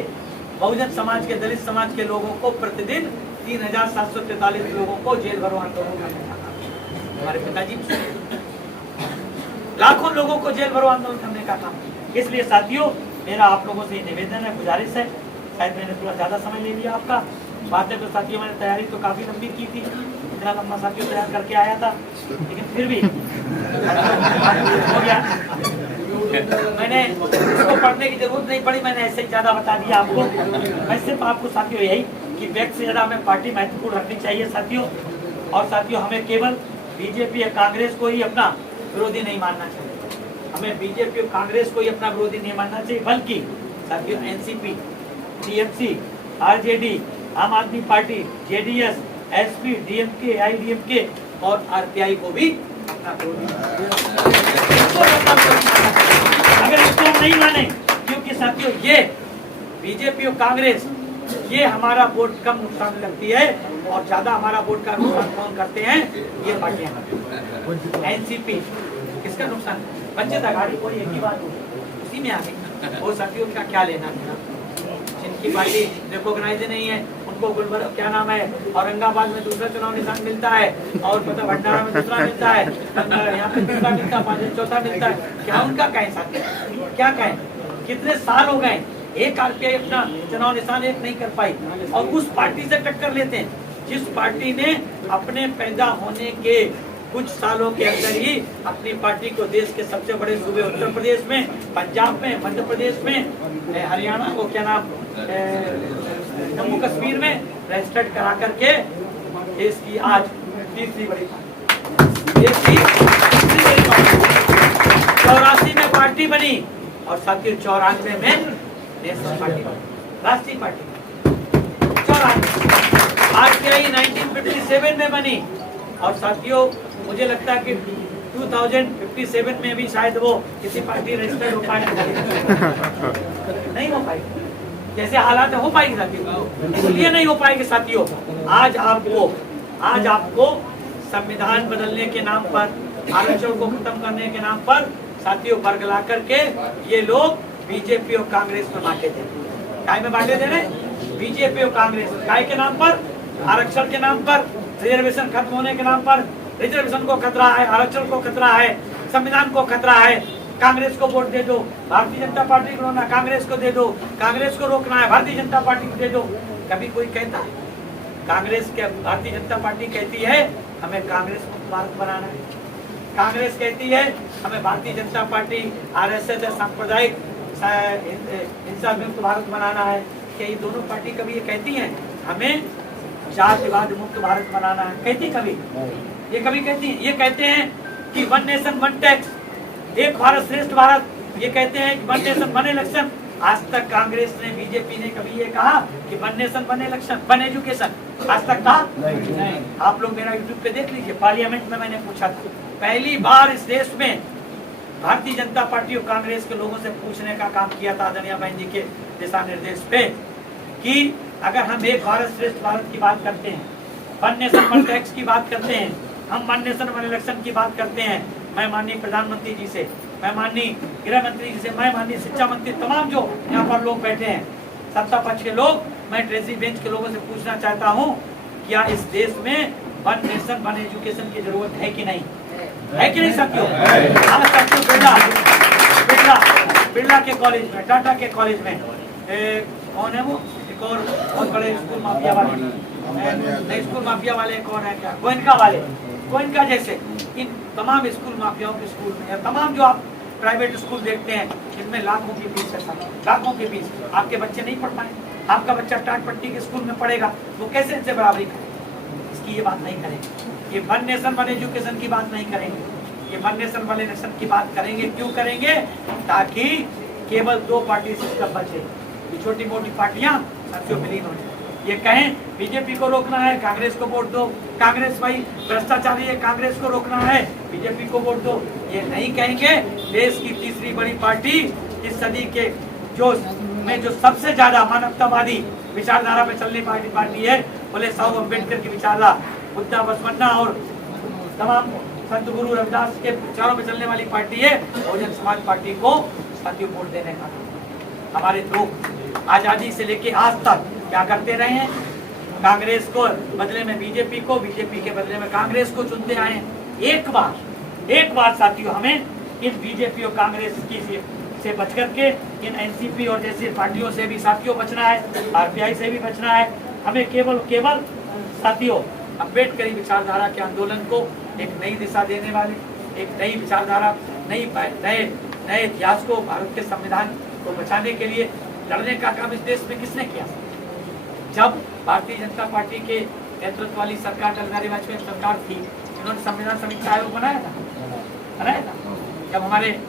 बहुजन समाज के, दलित समाज के लोगों को प्रतिदिन 3743 लोगों को जेल भरो आंदोलन करने का काम, हमारे पिताजी लाखों लोगों को जेल भरो आंदोलन करने का काम। इसलिए साथियों मेरा आप लोगों से निवेदन है, गुजारिश है, शायद मैंने थोड़ा ज्यादा समय ले लिया आपका। बातें तो साथियों मैंने तैयारी तो काफी लंबी की थी, इतना लंबा साथियों तैयार करके आया था, लेकिन फिर भी हो गया। मैंने इसको पढ़ने की जरूरत नहीं पड़ी, मैंने ऐसे ही ज्यादा बता दिया आपको। मैं सिर्फ आपको साथियों यही कि व्यक्ति से ज्यादा हमें पार्टी महत्वपूर्ण रखनी चाहिए साथियों, और साथियों हमें केवल बीजेपी या कांग्रेस को ही अपना विरोधी नहीं मानना चाहिए। हमें बीजेपी और कांग्रेस को ही अपना विरोधी नहीं मानना चाहिए, बल्कि साथियों एनसीपी, टीएमसी, आरजेडी, आम आदमी पार्टी, जेडीएस, एसपी, डीएमके, आईडीएमके और आरपीआई को भी अपना विरोधी। अगर इसको हम नहीं माने, क्योंकि साथियों ये बीजेपी और कांग्रेस ये हमारा वोट कम नुकसान करती है, और ज्यादा हमारा वोट का नुकसान कौन करते हैं? ये पार्टियां। एनसीपी किसका नुकसान? वंचित आघाड़ी को एक ही बात होगी, उसी में आ गई। वो साथियों का क्या लेना देना? जिनकी पार्टी रिकॉग्नाइज नहीं है उनको गुलबर्गा क्या नाम है, औरंगाबाद में दूसरा चुनाव निशान मिलता है, और पता भंडारा में दूसरा मिलता है, यहाँ पे दूसरा मिलता है, चौथा मिलता है। क्या उनका कहें साथी, क्या कहें? कितने साल हो गए एक आरपीआई अपना चुनाव निशान एक नहीं कर पाई, और उस पार्टी से टक्कर लेते हैं जिस पार्टी ने अपने पैदा होने के कुछ सालों के अंदर ही अपनी पार्टी को देश के सबसे बड़े सूबे उत्तर प्रदेश में, पंजाब में, मध्य प्रदेश में, हरियाणा को क्या नाम, जम्मू कश्मीर में रजिस्टर्ड करा करके देश की आज तीसरी बड़ी पार्टी, देश की तीसरी बड़ी पार्टी। 84 में पार्टी बनी, और साथियों 94 में नेशनल पार्टी बनी, राष्ट्रीय पार्टी। 94 आरपीआई 1957 में बनी, और साथियों मुझे लगता है कि 2057 में भी शायद वो किसी पार्टी रजिस्टर्ड हो पाए नहीं हो पाएगी, जैसे हालात हो पाएगी साथियों, इसलिए नहीं हो पाएगी साथियों। आज आपको संविधान बदलने के नाम पर, आरक्षण को खत्म करने के नाम पर साथियों वर्ग ला करके ये लोग बीजेपी और कांग्रेस में बांटे थे। काय में बांटे थे ना? बीजेपी और कांग्रेस। काय के नाम पर? आरक्षण के नाम पर, रिजर्वेशन खत्म होने के नाम पर। रिजर्वेशन को खतरा है, आरक्षण को खतरा है, संविधान को खतरा है। कांग्रेस को वोट दे दो, भारतीय जनता पार्टी को रोना, कांग्रेस को दे दो, कांग्रेस को रोकना है, भारतीय जनता पार्टी को दे दो। कभी कोई कहता है? कांग्रेस के भारतीय जनता पार्टी कहती है हमें कांग्रेस मुक्त भारत बनाना है, कांग्रेस कहती है हमें भारतीय जनता पार्टी आरएसएस सांप्रदायिक हिंसा मुक्त भारत बनाना है। क्या ये दोनों पार्टी कभी ये कहती हैं हमें जातिवाद मुक्त भारत बनाना है? कहती कभी? ये कभी कहती है? ये कहते हैं कि 1 नेशन 1 टैक्स, एक भारत श्रेष्ठ भारत, ये कहते हैं कि 1 नेशन 1 इलेक्शन। आज तक कांग्रेस ने, बीजेपी ने कभी ये कहा कि 1 नेशन 1 इलेक्शन, 1 एजुकेशन? आज तक कहा नहीं। आप लोग मेरा यूट्यूब पे देख लीजिए, पार्लियामेंट में मैंने पूछा था, पहली बार इस देश में भारतीय जनता पार्टी और कांग्रेस के लोगों से पूछने का काम किया था आदरणीय बहन जी के दिशा निर्देश पे, कि अगर हम एक भारत श्रेष्ठ भारत की बात करते हैं, 1 नेशन 1 टैक्स की बात करते हैं, हम 1 नेशन 1 इलेक्शन की बात करते हैं, मैं माननीय प्रधानमंत्री जी से, मैं माननीय गृह मंत्री जी से, मैं माननीय शिक्षा मंत्री, तमाम जो यहाँ पर लोग बैठे हैं सत्ता पक्ष के लोग, मैं ट्रेजरी बेंच के लोगों से पूछना चाहता हूँ, क्या इस देश में 1 नेशन 1 एजुकेशन की जरूरत है कि नहीं? है कि नहीं साथियों? हाँ साथियों, बेटा बिरला के कॉलेज में, टाटा के कॉलेज में, कौन है वो, एक और बहुत बड़े स्कूल माफिया वाले, नहीं स्कूल माफिया वाले कौन है, क्या गोयनका वाले, गोयनका जैसे इन तमाम स्कूल माफियाओं के स्कूल में, या तमाम जो आप प्राइवेट स्कूल देखते हैं इनमें लाखों की फीस है, लाखों की फीस, आपके बच्चे नहीं पढ़ पाए, आपका बच्चा टाट पट्टी के स्कूल में पढ़ेगा, वो कैसे इनसे बराबरी करें, इसकी ये बात नहीं करेंगे। ये वन नेशन वन एजुकेशन की बात नहीं करेंगे, ये वन नेशन वन नेशन की बात करेंगे। क्यों करेंगे? ताकि केवल 2 पार्टी सिस्टम बचे, ये छोटी मोटी पार्टियां साथियों विलीन हो जाए। ये कहें बीजेपी को रोकना है, कांग्रेस को वोट दो, कांग्रेस भाई भ्रष्टाचारी है, कांग्रेस को रोकना है, बीजेपी को वोट दो, ये नहीं कहेंगे। देश की तीसरी बड़ी पार्टी इस सदी के जो सबसे ज्यादा मानवतावादी विचारधारा पे चलने वाली पार्टी है, बोले साहब अम्बेडकर की विचारधारा, बुद्धा बसवन्ना और तमाम संत गुरु रविदास के विचारों पे चलने वाली पार्टी है बहुजन समाज पार्टी को साथियों वोट देने का। हमारे लोग आजादी से लेके आज तक क्या करते रहे हैं? कांग्रेस को बदले में बीजेपी को, बीजेपी के बदले में कांग्रेस को चुनते आए हैं। एक बार साथियों हमें इन बीजेपी और कांग्रेस की से बच करके इन एनसीपी और जैसे पार्टियों से भी साथियों बचना है, आरपीआई से भी बचना है। हमें केवल साथियों अम्बेडकरी विचारधारा के आंदोलन को एक नई दिशा देने वाले, एक नई विचारधारा, नए इतिहास को, भारत के संविधान को बचाने के लिए लड़ने का काम इस देश में किसने किया? जब भारतीय जनता पार्टी के नेतृत्व वाली सरकार, अटल बिहारी वाजपेयी सरकार थी, इन्होंने संविधान समीक्षा आयोग बनाया था। जब हमारे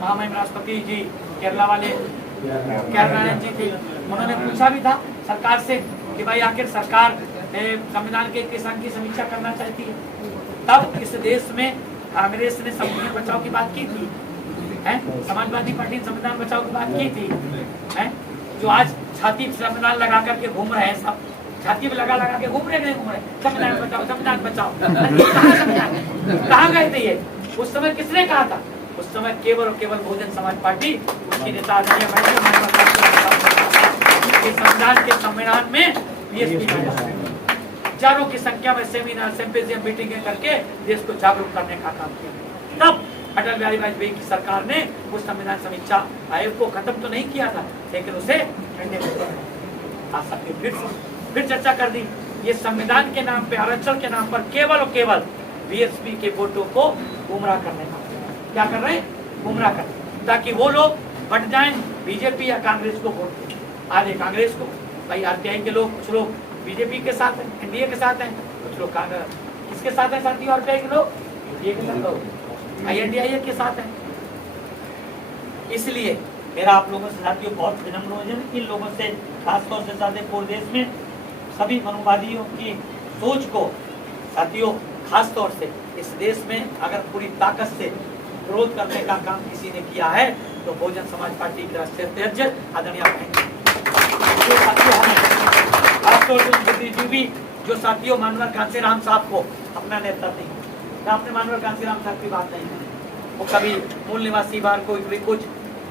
महामहिम राष्ट्रपति जी केरला वाले केरलायन जी थे, उन्होंने पूछा भी था सरकार से कि भाई आखिर सरकार संविधान के किसान की समीक्षा करना चाहती है। तब इस देश में कांग्रेस ने संविधान बचाओ की बात की थी, है? समाजवादी पार्टी ने संविधान बचाओ की बात की थी, है? जो आज छाती संविधान लगा करके घूम रहे हैं, सब छाती में लगा के घूम रहे, नहीं घूम रहे, संविधान बचाओ, संविधान बचाओ। कहाँ गए थे ये? उस समय किसने कहा था? उस समय केवल और केवल बहुजन समाज पार्टी, उसकी नेता संविधान के सम्मेलन में हजारों की संख्या में सेमिनार, सिम्पोजियम, मीटिंगें करके देश को जागरूक करने का काम किया। तब अटल बिहारी वाजपेयी की सरकार ने उस संविधान समीक्षा आयोग को खत्म तो नहीं किया था, लेकिन उसे फिर चर्चा कर दी। ये संविधान के नाम पे, आरक्षण के नाम पर केवल और केवल बीएसपी के वोटों को गुमराह करने का क्या कर रहे हैं? गुमराह कर, ताकि वो लोग बट जाएं बीजेपी या कांग्रेस को वोट दें। आज कांग्रेस को भाई आरपीआई के लोग, कुछ लोग बीजेपी के साथ हैं, एनडीए के साथ हैं, कुछ लोग किसके साथ हैं साथियों? आरपीआई के लोग एनडीए के साथ, आईएनडीआई के साथ हैं। इसलिए मेरा आप लोगों से साथियों बहुत विनम्र निवेदन, इन लोगों से खासतौर से साथ पूरे देश में सभी मनुवादियों की सोच को साथियों खास तौर से इस देश में अगर पूरी ताकत से विरोध करने का काम किसी ने किया है तो बहुजन समाज पार्टी के राष्ट्रीय अध्यक्ष आदरणीय खासतौर से बुद्धिजीवी जो साथियों मानवर कांसीराम साहब को अपना नेता नहीं, मैं अपने मानवर कांसीराम साहब की बात नहीं करूं, वो कभी मूल निवासी बार कोई कुछ,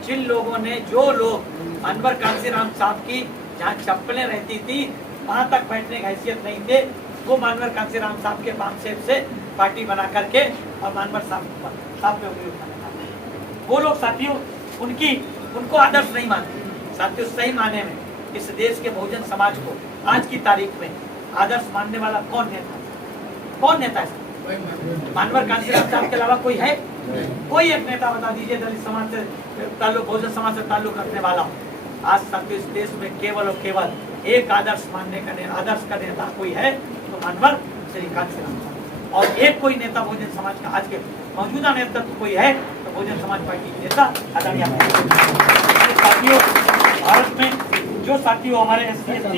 जिन लोगों ने, जो लोग मानवर कांसीराम साहब की जहाँ चप्पलें रहती थी वहां तक बैठने की हैसियत नहीं थे, वो मानवर कांसीराम साहब के पामसेब से पार्टी बना करके और मानवर साहब पे उंगली उठाने का, वो लोग साथियों उनको आदर्श नहीं मानते। साथियों सही माने में इस देश के बहुजन समाज को आज की तारीख में आदर्श मानने वाला कौन नेता है? मानवर कांसीराम साहब के अलावा कोई है? कोई एक नेता बता दीजिए दलित समाज से ताल्लुक, बहुजन समाज से ताल्लुक रखने वाला। आज साथियों इस देश में केवल और केवल एक आदर्श का नेता कोई है तो मानवर श्री कांसीराम साहब, और एक कोई नेता बहुजन समाज का आज के मौजूदा नेतृत्व कोई है तो बहुजन समाज पार्टी के नेता आदरणीय साथियों। भारत में जो साथियों हमारे SC/ST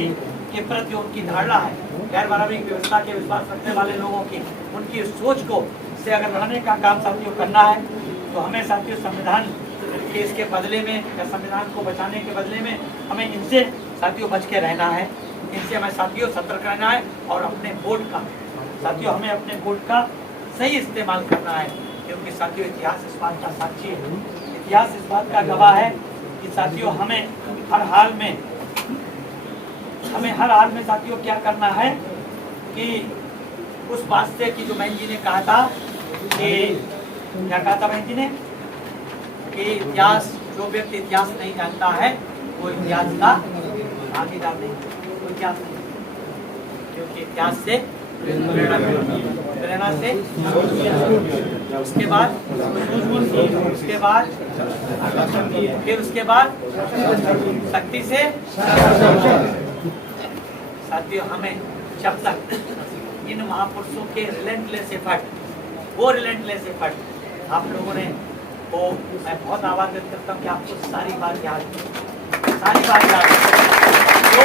के प्रति उनकी धारणा है, गैर मानवीय व्यवस्था के विश्वास रखने वाले लोगों की उनकी सोच को से अगर लड़ने का काम साथियों करना है तो हमें साथियों संविधान के इसके बदले में या संविधान को बचाने के बदले में हमें इनसे साथियों बच के रहना है, इनसे हमें साथियों सतर्क रहना है और अपने वोट का साथियों हमें अपने वोट का सही इस्तेमाल करना है, क्योंकि साथियों इतिहास इस बात का साक्षी है, इतिहास इस बात का गवाह है कि साथियों हमें हर हाल में साथियों क्या करना है कि उस बात से कि जो बहन जी ने कहा था कि क्या कहा था बहन जी ने कि इतिहास जो व्यक्ति इतिहास नहीं जानता है वो इतिहास का भागीदार नहीं, वो इतिहास नहीं, क्योंकि इतिहास से प्रेरणा मिलती है, प्रेरणा से उसके बाद फिर उसके बाद शक्ति से। साथियों, हमें जब तक इन महापुरुषों के रिलेंटलेस एफर्ट, वो रिलेंटलेस एफर्ट आप लोगों ने, वो मैं बहुत आभार व्यक्त करता हूँ कि आपको सारी बात याद तो,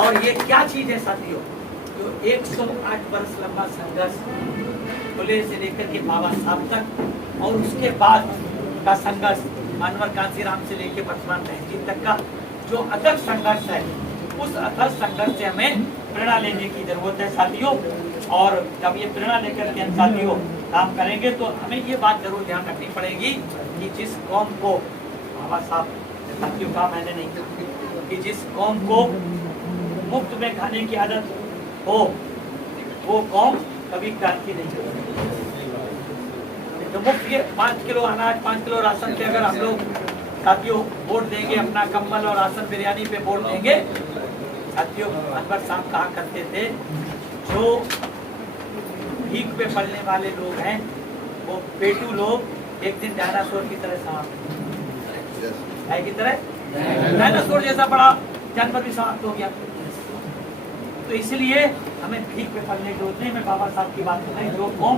और ये क्या चीज है साथियों, जो 108 वर्ष लंबा संघर्ष फुले से लेकर के बाबा साहब तक और उसके बाद का संघर्ष मानवर कांसीराम से लेकर वर्तमान तहजीब तक का जो अथक संघर्ष है, उस अथक संघर्ष से हमें प्रेरणा लेने की जरूरत है साथियों। और जब ये प्रेरणा लेकर के हम साथियों काम करेंगे तो हमें ये बात जरूर ध्यान रखनी पड़ेगी कि जिस कौम को बाबा साहब साथियों का मैंने नहीं कि जिस कौम को मुफ्त में खाने की आदत हो वो कौम कभी क्रांति नहीं करेगी। तो मुफ्त के 5 किलो अनाज, 5 किलो राशन पे अगर हम लोग साथियों वोट देंगे, अपना कंबल और राशन बिरयानी पे वोट देंगे, साथियों अकबर साहब कहा करते थे जो भीख पे पलने वाले लोग हैं वो पेटू लोग एक दिन डायनासोर की तरह समाप्त है, की तरह डायनासोर जैसा बड़ा जानवर भी समाप्त हो गया। तो इसलिए हमें भीख पे पलने की जरूरत नहीं। मैं बाबा साहब की बात कर रही, जो कौम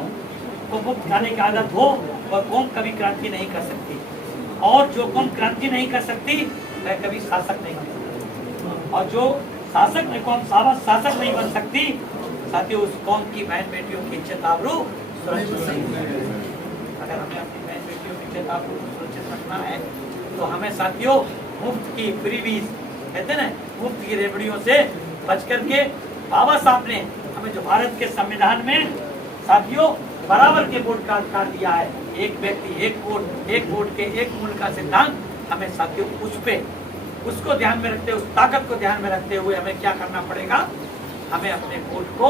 को मुफ्त खाने की आदत हो और कौम कभी क्रांति नहीं कर सकती, और जो कौम क्रांति नहीं कर सकती वह कभी शासक नहीं बन सकती, और जो शासक में कौम शासक नहीं बन सकती साथियों, उस कौम की बहन बेटियों की इज्जत आबरू सुरक्षित नहीं है। अगर हमें अपनी बहन बेटियों की इज्जत आबरू सुरक्षित रखना है तो हमें साथियों मुफ्त की फ्रीबीज कहते हैं, मुफ्त की रेवड़ियों से बच करके बाबा साहब ने हमें जो भारत के संविधान में साथियों बराबर के वोट का अधिकार दिया है, एक व्यक्ति एक वोट के एक मूल्य का सिद्धांत, हमें साथियों उसको ध्यान में रखते हुए, उस ताकत को ध्यान में रखते हुए हमें क्या करना पड़ेगा, हमें अपने वोट को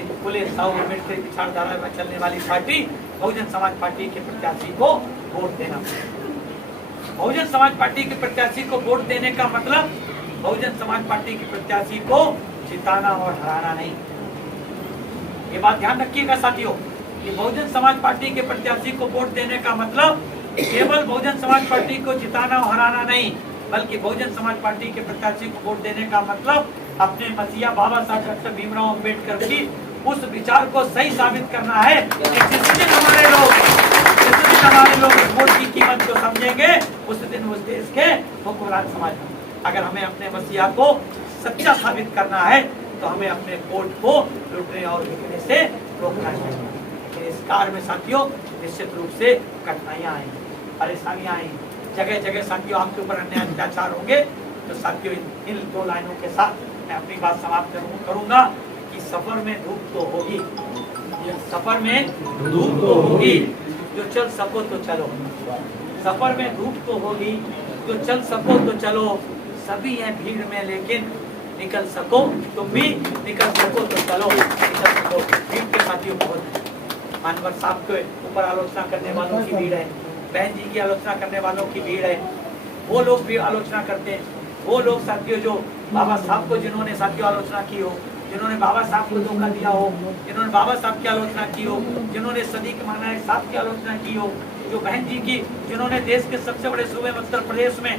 इन खुले 100 अम्बेडकर विचारधारा में चलने वाली पार्टी बहुजन समाज पार्टी के प्रत्याशी को वोट देना पड़ेगा। बहुजन समाज पार्टी के प्रत्याशी को वोट देने का मतलब बहुजन समाज पार्टी के प्रत्याशी को जिताना और हराना नहीं। ये बात ध्यान रखिएगा साथियों, कि बहुजन समाज पार्टी के प्रत्याशी को वोट देने का मतलब केवल बहुजन समाज पार्टी को जिताना और हराना नहीं, बल्कि बहुजन समाज पार्टी के प्रत्याशी को वोट देने का मतलब अपने मसीहा बाबा साहब डॉक्टर भीमराव अंबेडकर की उस विचार को सही साबित करना है कि जिस दिन हमारे लोग वोट की कीमत को समझेंगे उस दिन उस देश के हुक्मरान समाज। अगर हमें अपने मसीहा को सच्चा साबित करना है तो हमें अपने वोट को लूटने और बिकने से रोकना चाहिए। लेकिन इस कार्य में साथियों निश्चित रूप से कठिनाइयां आई, परेशानियां आई, जगह जगह साथियों आपके ऊपर अन्याय अत्याचार होंगे। तो साथियों इन 2 लाइनों के साथ मैं अपनी बात समाप्त करूंगा कि सफर में धूप तो होगी, सफर में धूप तो होगी, जो चल सको तो चलो, सफर में धूप तो होगी, जो चल सको तो चलो, सभी हैं भीड़ में लेकिन निकल सको, तुम भी निकल सको तो चलो, निकल सको। भीड़ के साथियों बहुत मानवर साहब के ऊपर आलोचना करने वालों की भीड़ है, बहन जी की आलोचना करने वालों की भीड़ है, वो लोग भी आलोचना करते हैं। वो लोग साथियों जो बाबा साहब को जिन्होंने साथियों आलोचना की हो, जिन्होंने बाबा साहब को धोखा दिया हो, जिन्होंने बाबा साहब की आलोचना की हो, जिन्होंने सदीक मानायक साहब की आलोचना की हो, जो बहन जी की जिन्होंने देश के सबसे बड़े सूबे उत्तर प्रदेश में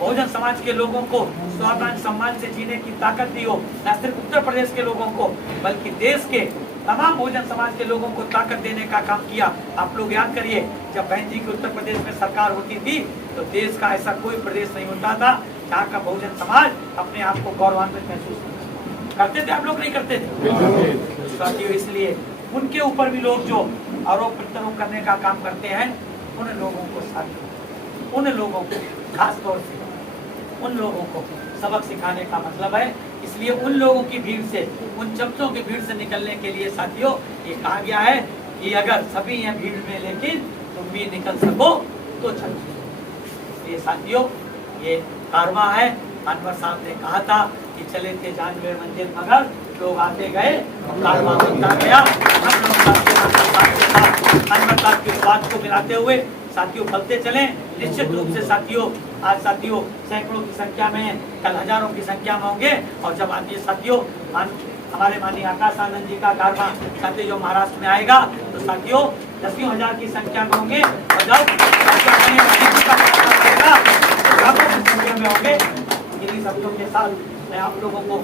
बहुजन समाज के लोगों को स्वाभिमान सम्मान से जीने की ताकत दी हो, न सिर्फ उत्तर प्रदेश के लोगों को बल्कि देश के तमाम बहुजन समाज के लोगों को ताकत देने का काम किया। आप लोग याद करिए, जब बहन जी की उत्तर प्रदेश में सरकार होती थी तो देश का ऐसा कोई प्रदेश नहीं होता था जहाँ का बहुजन समाज अपने आप को गौरवान्वित महसूस करते थे। आप लोग नहीं करते थे साथियों, इसलिए उनके ऊपर भी लोग जो आरोप प्रत्यारोप करने का काम करते हैं, उन लोगों को साथियों, उन लोगों को खास तौर से उन लोगों को सबक सिखाने का मतलब है। इसलिए उन लोगों की भीड़ से, उन चमचों की भीड़ से निकलने के लिए साथियों ये कहा गया है कि अगर सभी हैं भीड़ में लेकिन तुम भी निकल सको तो चलो। ये साथियों ये कारवां है। अनवर साहब ने कहा था कि चले थे जानवे मंजिल मगर लोग आते गए कारवां बनता गया। हम लोग अनवर साहब की बात को मिलाते हुए साथियों बढ़ते चलें। निश्चित रूप से साथियों आज साथियों सैकड़ों की संख्या में, कल हजारों की संख्या में होंगे। और जब आज ये साथियों हमारे माननीय आकाश आनंद जी का कारवां साथियों जो महाराष्ट्र में आएगा तो साथियों दसियों हजार की संख्या में होंगे। और जब लाखों की संख्या में होंगे। इन्हीं शब्दों के साथ मैं आप लोगों को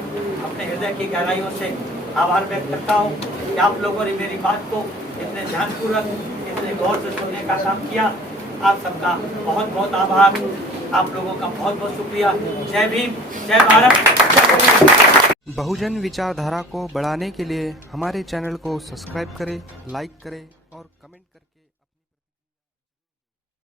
अपने हृदय की गहराइयों से आभार व्यक्त करता हूँ कि आप लोगों ने मेरी बात को इतने ध्यानपूर्वक, इतने गौर से सुनने का काम किया। आप सबका बहुत बहुत आभार, आप लोगों का बहुत बहुत शुक्रिया। जय भीम, जय भारत। बहुजन विचारधारा को बढ़ाने के लिए हमारे चैनल को सब्सक्राइब करें, लाइक करें।